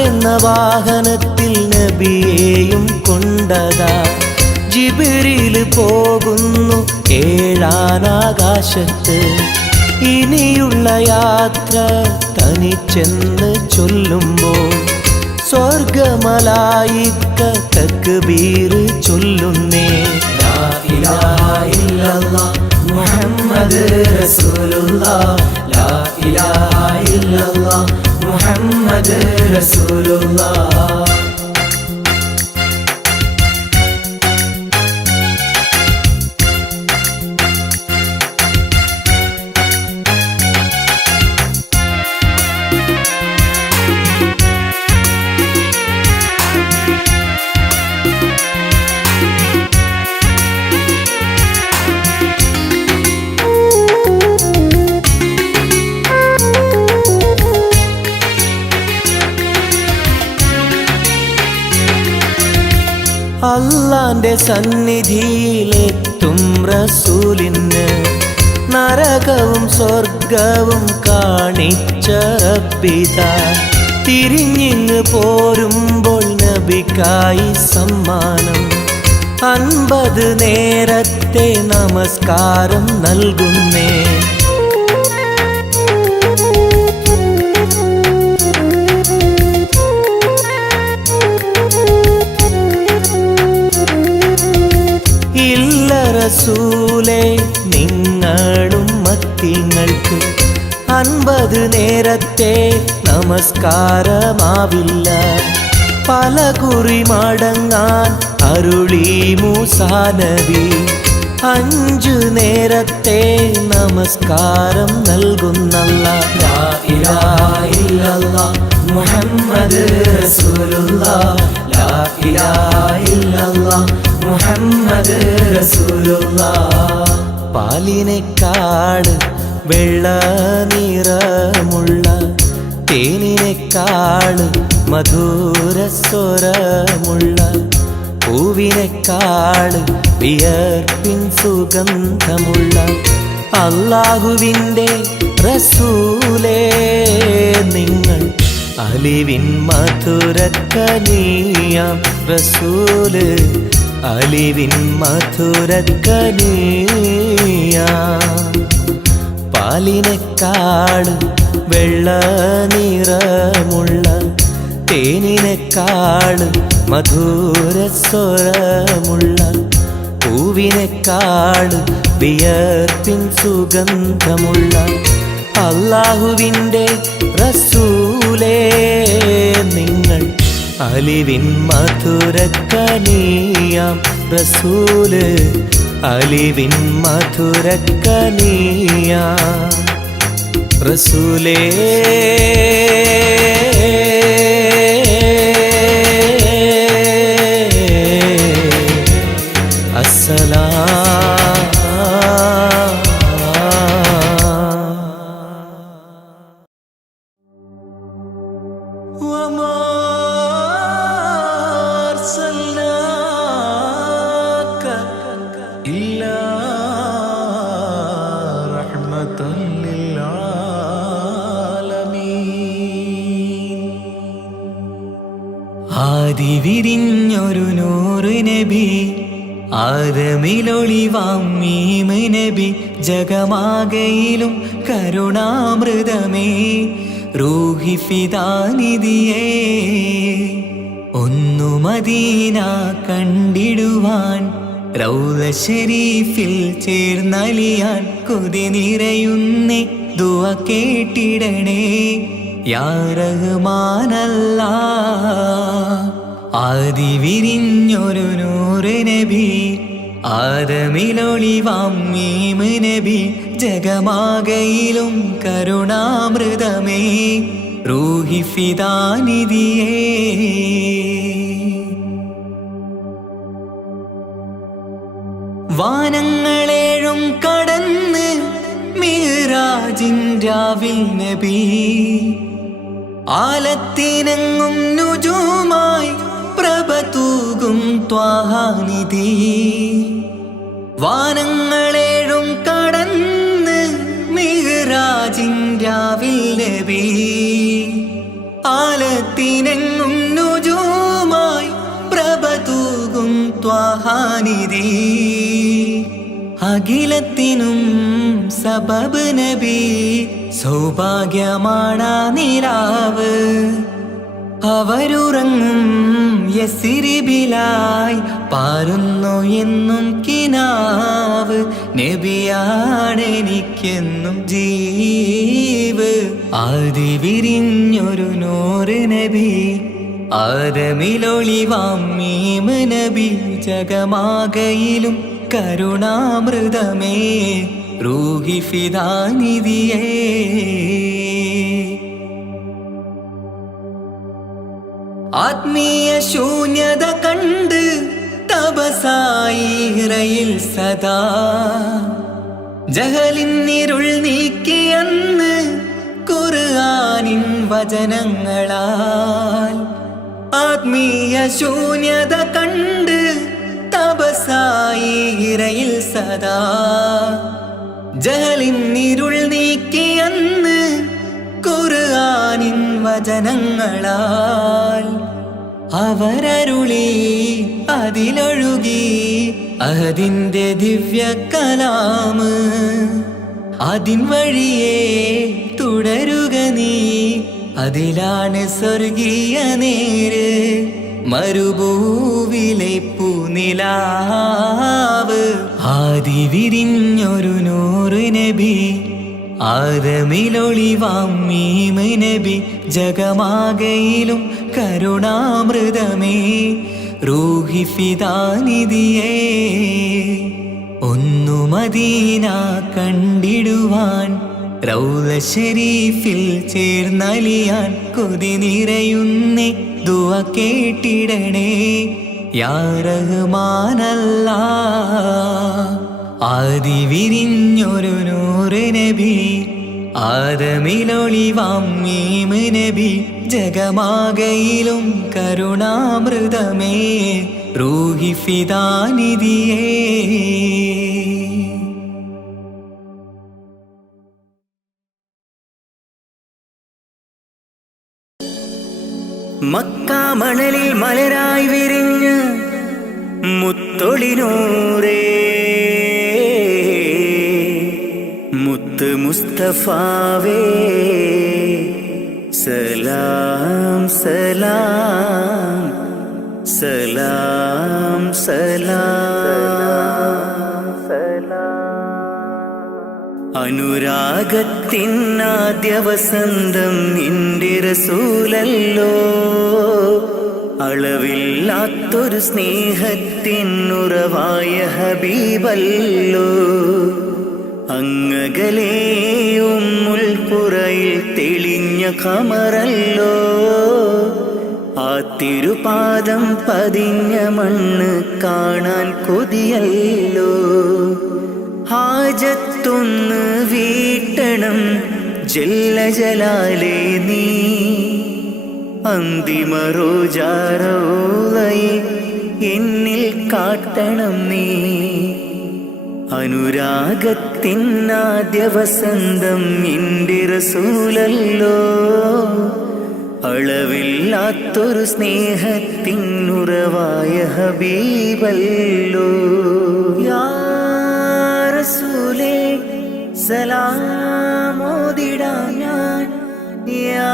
എന്ന വാഹനത്തിൽ നബിയെയും കൊണ്ടതാ ജിബ്രീൽ പോകുന്നു ഏഴാനാകാശത്ത് ഇനിയുള്ള യാത്ര തനിച്ചെന്ന് ചൊല്ലുമ്പോൾ സ്വർഗമലായിക്ക തക്ബീർ ചൊല്ലുന്നേ ലാ ഇലാഹ ഇല്ലല്ലാഹ് മുഹമ്മദ് റസൂലുള്ളാഹ് ലാ ഇലാഹ ഇല്ലല്ലാഹ് മുഹമ്മദ് റസൂലുള്ളാഹ് അല്ലാന്റെ സന്നിധിയിലെത്തും റസൂലിന് നരകവും സ്വർഗവും കാണിച്ച റബ്ബിതാ തിരിഞ്ഞിങ്ങ് പോരുമ്പോൾ നബിക്കായി സമ്മാനം 50 നേരത്തെ നമസ്കാരം നൽകുന്നേ റസൂലേ നിങ്ങളും മത്തിങ്ങൾക്ക് 50 നേരത്തെ നമസ്കാരമാവില്ല പല കുറി മടങ്ങാൻ അരുളി മൂസാ നബി 5 നേരത്തെ നമസ്കാരം നൽകുന്നല്ലാഹ് ലാ ഇലാഹ ഇല്ലല്ലാഹ് മുഹമ്മദ് റസൂലുള്ളാഹ് ലാ ഇലാഹ ഇല്ലല്ലാഹ് മുഹമ്മദ് റസൂലുള്ളാഹ് പാലിനേക്കാൾ വെള്ള നിറമുള്ള തേനിനേക്കാൾ മധുരസ്വരമുള്ള പൂവിനേക്കാൾ വിയർപ്പിൻ സുഗന്ധമുള്ള അല്ലാഹുവിൻ്റെ റസൂലേ നിങ്ങൾ അലിവിൻ മധുരക്കനിയാം റസൂല് അലിവിൻ മധുരക്കനിയാം പാലിനേക്കാൾ വെള്ള നിറമുള്ള തേനിനേക്കാൾ മധുരസ്വരമുള്ള പൂവിനേക്കാൾ വിയർപ്പിൻ സുഗന്ധമുള്ള അല്ലാഹുവിൻ്റെ റസൂലേ നിങ്ങൾ അലിവിൻ മധുരക്കനിയാം റസൂല് അലിവിൻ മധുരക്കനിയാം റസൂലേ ആദി വിരിഞ്ഞൊരു നൂറ് നബി ആദമിലൊളിവാം മീമ് നബി ജഗമാകയിലും കരുണാമൃതമേ റൂഹി ഫിദാനിധിയേ ഒന്നു മദീന കണ്ടിടുവാൻ റൗള ശരീഫിൽ ചേർന്നലിയാൻ കൊതി നിറയുന്നേ ദുആ കേട്ടിടണേ യാ റഹ്മാനല്ലാ ആദി വിരിഞ്ഞൊരു നൂറ് നബി ആദമിലൊളിവാം മീമ് നബി ജഗമാകയിലും കരുണാമൃതമേ റൂഹി ഫിദാനിധിയേ വാനങ്ങളേഴും കടന്ന് മിഹ്റാജിൻ രാവിൽ നബി ആലത്തിനെങ്ങും നുജൂമായി പ്രഭ തൂകും ത്വാഹാനിധി വാനങ്ങളേഴും കടന്ന് മിഹ്റാജിൻ രാവിൽ നബി ആലത്തിനെങ്ങും നുജൂമായി പ്രഭ തൂകും ത്വാഹാനിധി അഖിലത്തിനും സബബ് നബി സൗഭാഗ്യമാണ് നിലാവ് അവരുറങ്ങും യസിരിബിലായി പാരുന്നു എന്നും കിനാവ് നബിയാണെനിക്കെന്നും ജീവ് ആദി വിരിഞ്ഞൊരു നൂറ് നബി ആദമിലൊളിവാം മീമ് നബി ജഗമാകയിലും കരുണാമൃതമേ റൂഹി ഫിദാനിധിയേ ആത്മീയ ശൂന്യത കണ്ട് തപസായി ഇറയിൽ സദാ ജഹലിന്നിരുൾ നീക്കിയന്ന് ഖുർആനിൻ വചനങ്ങളാൽ ആത്മീയ ശൂന്യത കണ്ട് തപസായി ഇറയിൽ സദാ ജഹലിന്നിരുൾ നീക്കിയന്ന് ഖുർആനിൻ വചനങ്ങളാൽ അവരരുളി അതിലൊഴുകി അതിന്റെ ദിവ്യ കലാമ് അതിൻ വഴിയേ തുടരുക നീ അതിലാണ് സ്വർഗീയ നേര് മരുഭൂവിലെ പൂനിലാവ് ആദി വിരിഞ്ഞൊരു നൂറ് നബി ആദമിലൊളിവാം മീമ് നബി ജഗമാകയിലും കരുണാമൃതമേ റൂഹി ഫിദാനിധിയേ ഒന്നു മദീന കണ്ടിടുവാൻ റൗള ശരീഫിൽ ചേർന്നലിയാൻ കൊതി നിറയുന്നേ ദുആ കേട്ടിടണേ യാ റഹ്മാനല്ലാ ആദി വിരിഞ്ഞൊരു നൂറ് നബി ആദമിലൊളിവാം മീമ് നബി ജഗമാകയിലും കരുണാമൃതമേ റൂഹി ഫിദാനിധിയേ മക്കാ മണലിൽ മലരായി വിരിഞ്ഞ് മുത്തൊളിനൂറേ മുത്ത് മുസ്തഫാവേ സലാം സലാം സലാം സലാം അനുരാഗത്തിനാദ്യ വസന്തം നിന്റെ റസൂലല്ലോ അളവില്ലാത്തൊരു സ്നേഹത്തിനുറവായ ഹബീബല്ലോ അങ്ങകലേ ഉമ്മുൽ ഖുറയിൽ തെളിഞ്ഞ ഖമറല്ലോ ആ തിരുപാദം പതിഞ്ഞ മണ്ണ് കാണാൻ കൊതിയല്ലോ ഹാജത്തൊന്ന് വീട്ടണം ജല്ല ജലാലേ നീ അന്തിമ റോജാറോളയെ എന്നിൽ കാട്ടണം നീ അനുരാഗത്തിനാദ്യ വസന്തം നിന്റെ റസൂലല്ലോ അളവില്ലാത്തൊരു സ്നേഹത്തിനുറവായ ഹബീബല്ലോ യാ റസൂലേ സലാമോദിടാം ഞാൻ യാ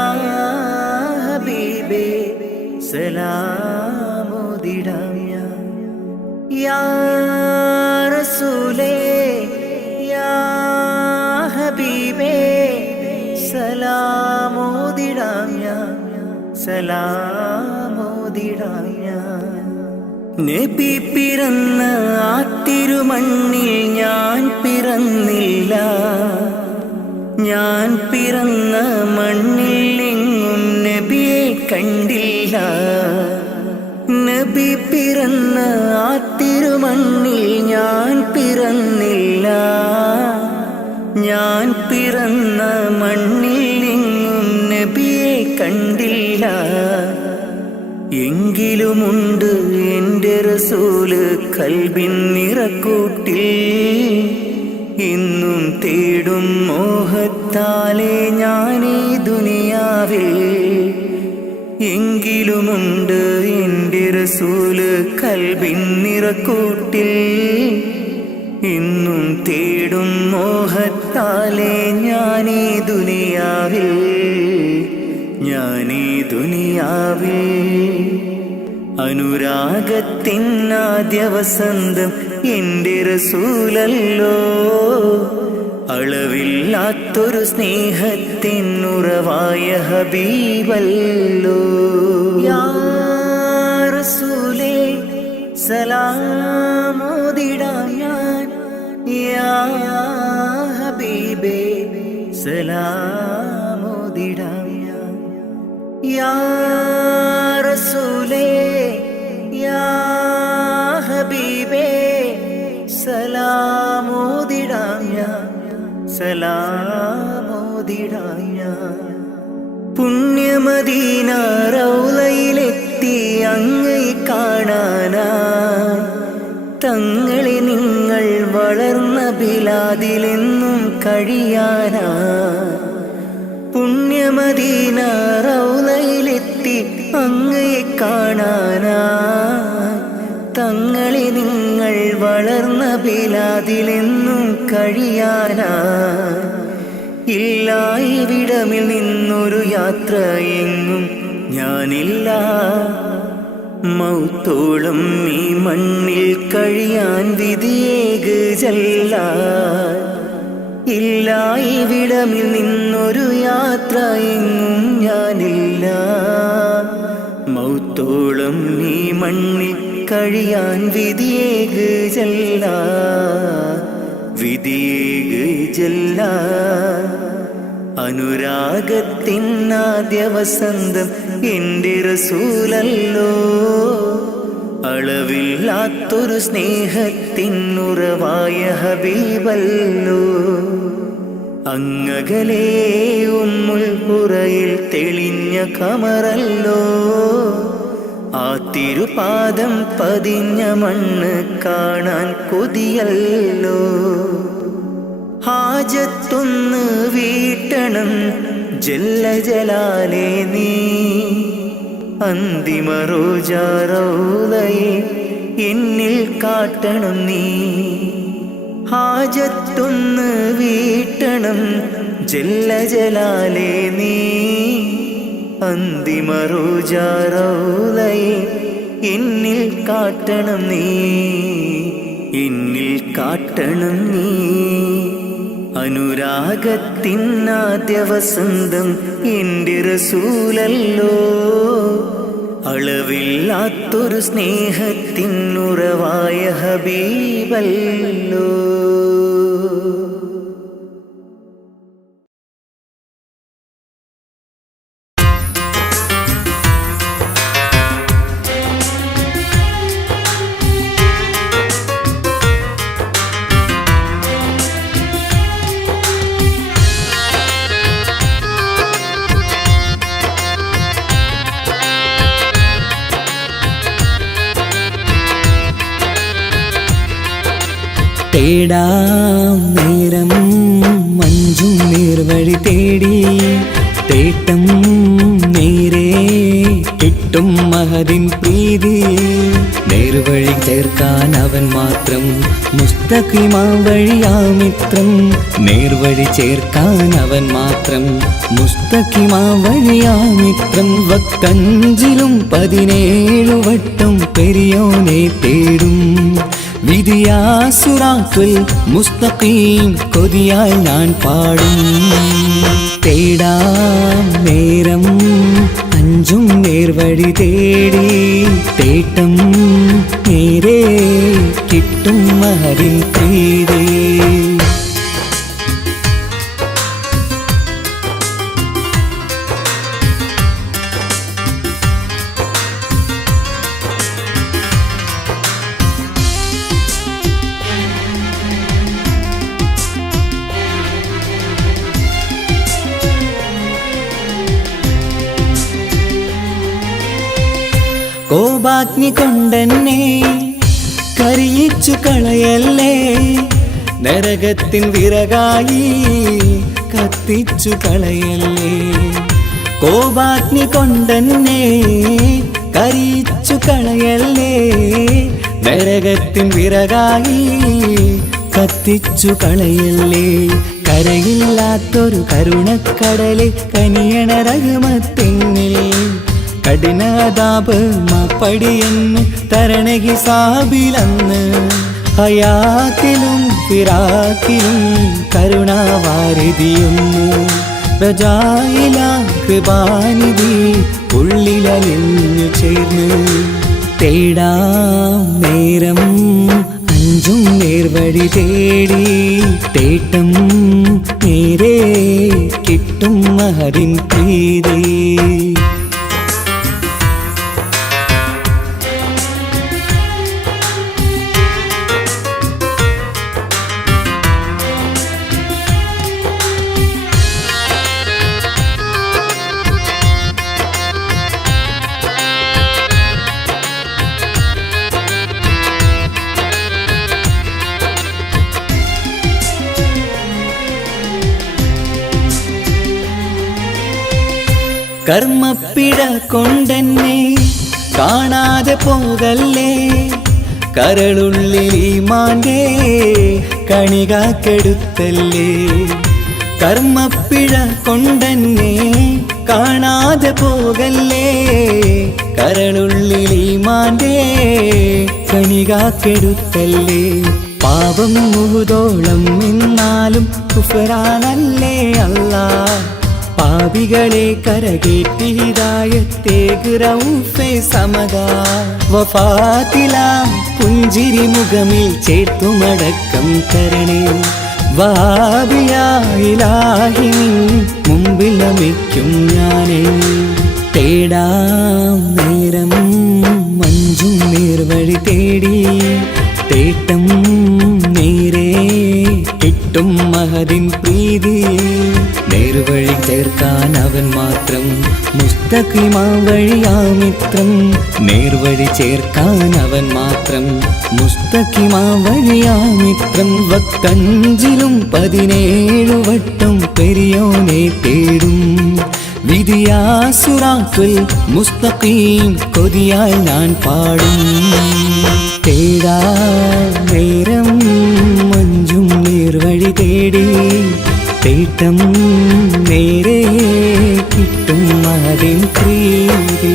ഹബീബേ സലാമോദിടാം ഞാൻ യാ റസൂലേ യാ ഹബീബേ സലാമോദിടാം ഞാൻ സലാമോദിടാം ഞാൻ നബി പിറന്ന ആ തിരുമണ്ണിൽ ഞാൻ പിറന്നില്ല ഞാൻ പിറന്ന മണ്ണിൽ എങ്ങും നബിയെ കണ്ടില്ല നബി പിറന്ന ആ തിരുമണ്ണിൽ ഞാൻ പിറന്നില്ല ഞാൻ പിറന്ന മണ്ണിൽ എങ്ങും നബിയെ കണ്ടില്ല എങ്കിലുമുണ്ട് എൻ്റെ റസൂല് കൽബിൻ നിറക്കൂട്ടിൽ ഇന്നും തേടും മോഹത്താലെ ഞാനീ ദുനിയാവിൽ എങ്കിലുമുണ്ട് എൻ്റെ റസൂല് കൽബിൻ നിറക്കൂട്ടിൽ ഇന്നും തേടും മോഹത്താലെ ഞാനീ ദുനിയാവിൽ ഞാനീ ദുനിയാവിൽ അനുരാഗത്തിനാദ്യ വസന്തം എൻ്റെ റസൂലല്ലോ അളവില്ലാത്തൊരു സ്നേഹത്തിനുറവായ ഹബീബല്ലോ യാ റസൂലേ സലാമോദിടാം ഞാൻ യാ ഹബീബേ സലാമോദിടാം ഞാൻ യാ റസൂലേ യാ ഹബീബേ സലാമോദിടാം ഞാൻ സലാമോദിടാം ഞാൻ പുണ്യമദീന റൗളയിലെത്തി അങ്ങയെ കാണാനായി തങ്ങളെ നിങ്ങൾ വളർന്ന ബിലാദിലെന്നും കഴിയാനായി പുണ്യമദീന റൗളയിലെത്തി അങ്ങയെ കാണാനായി തങ്ങളെ നിങ്ങൾ വളർന്ന ബിലാദിലെന്നും കഴിയാനായി ഇല്ല ഇവിടമിൽ നിന്നൊരു യാത്ര എങ്ങും ഞാനില്ല മൗത്തോളം ഈ മണ്ണിൽ കഴിയാൻ വിധിയേക് ജല്ല ഇല്ല ഇവിടമിൽ നിന്നൊരു യാത്ര എങ്ങും ഞാനില്ല മൗത്തോളം ഈ മണ്ണിൽ കഴിയാൻ വിധിയേക് ജല്ല വിധിയേക് ജല്ല അനുരാഗത്തിനാദ്യ വസന്തം എൻ്റെ റസൂലല്ലോ അളവില്ലാത്തൊരു സ്നേഹത്തിനുറവായ ഹബീബല്ലോ അങ്ങകലേ ഉമ്മുൽ ഖുറയിൽ തെളിഞ്ഞ കമറല്ലോ ആ തിരുപാദം പതിഞ്ഞ മണ്ണ് കാണാൻ കൊതിയല്ലോ ഹാജത്തൊന്ന് വീട്ടണം ജല്ല ജലാലേ നീ അന്തിമ റോജാറൗളയെ എന്നിൽ കാട്ടണം നീ ഹാജത്തൊന്ന് വീട്ടണം ജല്ല ജലാലേ നീ അന്തിമ റോജാറൗളയെ എന്നിൽ കാട്ടണം നീ എന്നിൽ കാട്ടണം നീ അനുരാഗത്തിനാദ്യ വസന്തം എൻ്റെ റസൂലല്ലോ അളവില്ലാത്തൊരു സ്നേഹത്തിനുറവായ ഹബീബല്ലോ തേടാം നേരം മഞ്ചും നേർവഴി തേടി തേട്ടം നേരെ കിട്ടും മഹദിൻ പ്രീതി. നേർവഴി ചേർക്കാൻ അവൻ മാത്രം മുസ്തഖിമാ വഴിയാ മിത്രം. നേർവഴി ചേർക്കാൻ അവൻ മാത്രം മുസ്തഖിമാ വഴിയാ മിത്രം. വക്തഞ്ചിലും 17 വട്ടം പെരിയോനെ തേടും വിധിയാ സിറാത്തുൽ മുസ്തഖീം കൊതിയാൽ ഞാൻ പാടും. തേടാം നേരം അഞ്ചും നേർവഴി തേടി തേട്ടം നേരെ കിട്ടും മഹദിൻ പ്രീതി. കോപാഗ്നി കൊണ്ടെന്നെ കരിയിച്ചു കളയല്ലേ, നരകത്തിൻ വിറകായി കത്തിച്ചു കളയല്ലേ. കോപാഗ്നി കൊണ്ടെന്നെ കരിയിച്ചു കളയല്ലേ, നരകത്തിൻ വിറകായി കത്തിച്ചു കളയല്ലേ. കരയില്ലാത്തൊരു കരുണക്കടലെ കനിയണ റഹ്മത്തിന്നിൽ കഠിനാദാബ് മാപ്പടിയെന്ന് തരണ ഹിസാബിലന്ന്. ഹയാത്തിലും ഫിറാക്കിലും കരുണാവാരിതിയൊന്ന് പ്രജായില കൃപാനിധി ഉള്ളിലലിഞ്ഞു ചേർന്ന്. തേടാം നേരം അഞ്ചും നേർവഴി തേടി തേട്ടം നേരെ കിട്ടും മഹദിൻ പ്രീതി. കർമ്മപ്പിഴ കൊണ്ടെന്നെ കാണാതെ പോകല്ലേ, കരളുള്ളിൽ ഈമാന്റെ കണികാക്കെടുത്തല്ലേ. കർമ്മപ്പിഴ കൊണ്ടെന്നെ കാണാതെ പോകല്ലേ, കരളുള്ളിൽ ഈമാന്റെ കണികാക്കെടുത്തല്ലേ. പാപം മുഹുദോളം നിന്നാലും കുഫ്റാനല്ലേ അല്ലാ. പാപികളെ കരകേറ്റി ഹിദായത്തേക് റഊഫേ സമദാ. വഫാത്തിലാം പുഞ്ചിരി മുഖമിൽ ചേർത്തുമടക്കം തരണേ. വഹാബിയായിലാഹി നിൻ മുമ്പിൽ നമിക്കും ഞാനേ. തേടാം നേരം മഞ്ചും നേർവഴി തേടി തേട്ടം നേരെ കിട്ടും മഹദിൻ പ്രീതി. നേർവഴി ചേർക്കാൻ അവൻ മാത്രം മുസ്തഖിമാ വഴിയാ മിത്രം. നേർവഴി ചേർക്കാൻ അവൻ മാത്രം മുസ്തഖിമാ വഴിയാ മിത്രം. വക്തഞ്ചിലും 17 വട്ടം പെരിയോനെ തേടും വിധിയാ സിറാത്തുൽ മുസ്തഖീം കൊതിയാൽ ഞാൻ പാടും. തേടാ നേരം മഞ്ചും നേർവഴി തേടി തേട്ടം നേരെ കിട്ടും മഹദിൻ പ്രീതി.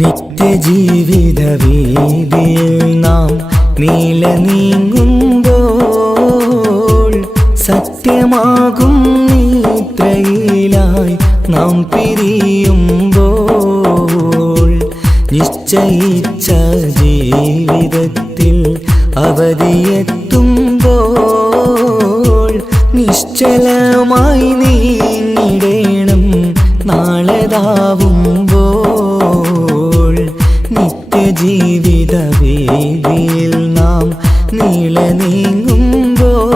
നിത്യജീവിത വീതിയിൽ നാം നീല നീങ്ങുമ്പോൾ സത്യമാകും നിദ്രയിലായി നാം പിരിയുമ്പോൾ നിശ്ചയിച്ച ജീവിതത്തിൽ അവധിയെത്തുമ്പോൾ നിശ്ചലമായി നീങ്ങിടേണം നാളെതാവുമ്പോൾ. നിത്യജീവിത വേദിയിൽ നാം നീള നീങ്ങുമ്പോൾ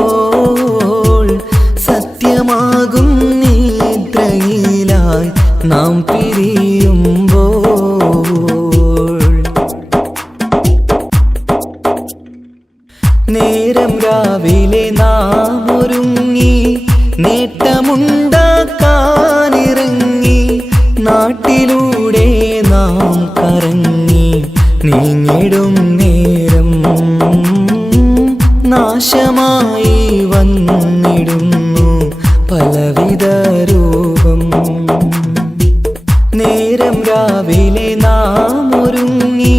സത്യമായി നീങ്ങിടും നേരം നാശമായി വന്നിടുന്നു പലവിധ രൂപം. നേരം രാവിലെ നാം ഒരുങ്ങി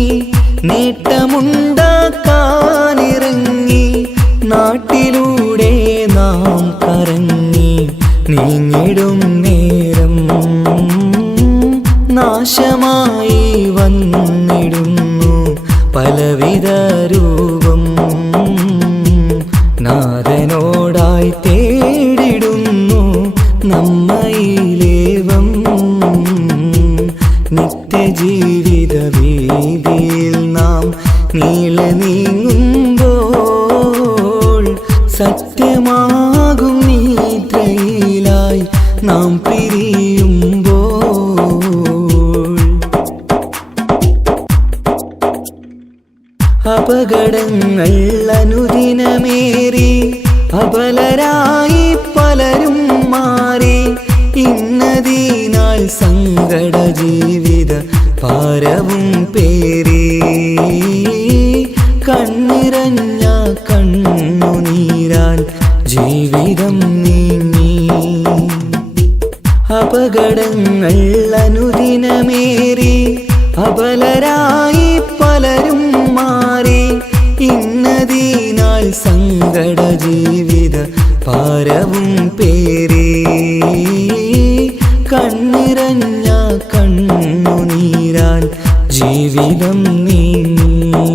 നേട്ടമുണ്ടാക്കാനിറങ്ങി നാട്ടിലൂടെ നാം കറങ്ങി നീങ്ങിടും നേരം നാശമായി വന്നിടുന്നു പലവിധ രൂപം. നാഥനോടായി തേടിടുന്നു നമ്മയിലേവം നിത്യജീവിത വീതിയിൽ നാം നീളെ നീങ്ങുമ്പോൾ സത്യമാകും നിദ്രയിലായി നാം പിരിയുമ്പോൾ അപകടങ്ങൾ അനുദിനമേറി അബലരായി പലരും മാറി ഇന്നതിനാൽ സങ്കട ജീവിത ഭാരവും പേറി കണ്ണിറഞ്ഞ കണ്ണുനീരാൽ ജീവിതം നീങ്ങി. അപകടങ്ങൾ അനുദിനമേറി അബലരായി പലരും മാറി ഇന്നതിനാൽ സങ്കട ജീവിത ഭാരവും പേറി കണ്ണിറഞ്ഞ കണ്ണുനീരാൽ ജീവിതം നീങ്ങി.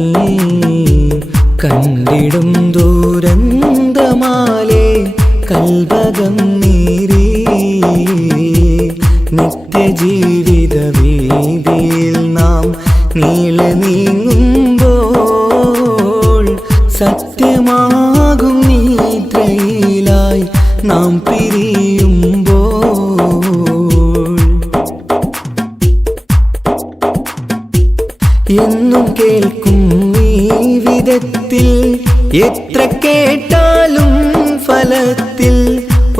കണ്ടിടും ദൂരന്തമാലേ കൽവകം നീറി നിത്യജീവിത വീതിയിൽ നാം നീളെ നീങ്ങുമ്പോൾ സത്യമാകും നിദ്രയിലായി നാം പിരിയുമ്പോൾ. എന്നും കേൾക്കും ഈ വിധത്തിൽ എത്ര കേട്ടാലും ഫലത്തിൽ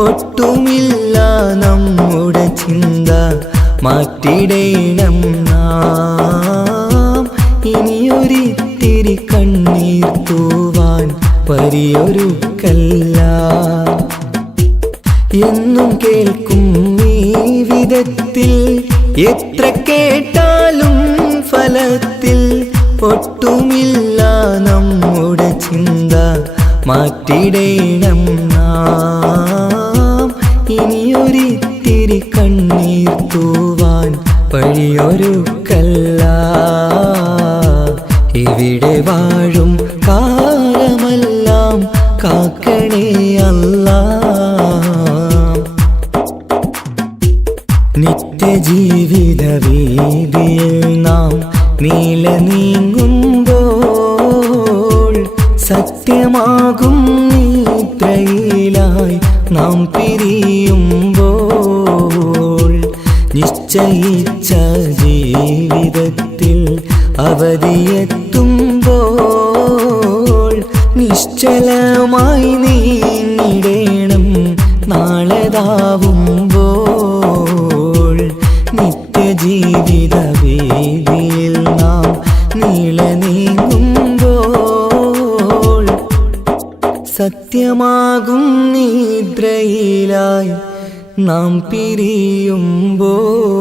ഒട്ടുമില്ല നമ്മുടെ ചിന്ത മാറ്റിടേണം നാം. ഇനിയൊരിത്തിരി കണ്ണീർ തൂവാൻ പരിയൊരുക്കല്ല. എന്നും കേൾക്കും ഈ വിധത്തിൽ എത്ര കേട്ടാലും ഫലത്തിൽ ഒട്ടുമില്ല നമ്മുടെ ചിന്ത മാറ്റിടേണം നാം. ഇനിയൊരിത്തിരി കണ്ണീർ തൂവാൻ വഴിയൊരുക്കല്ല. ഇവിടെ വാഴും കാലമെല്ലാം കാക്കണേ അല്ലാ. നിത്യജീവിത വീതിയിൽ നാം നീളെ നീങ്ങുമ്പോൾ സത്യമാകും നിദ്രയിലായി നാം പിരിയുമ്പോൾ നിശ്ചയിച്ച ജീവിതത്തിൽ അവധിയെത്തുമ്പോൾ നിശ്ചലമായി നീങ്ങിടേണം നാളെതാവുമ്പോൾ. നിത്യജീവിത വേദിയിൽ നാം നീളെ നീങ്ങുമ്പോൾ സത്യമാകും നിദ്രയിലായി നാം പിരിയുമ്പോൾ.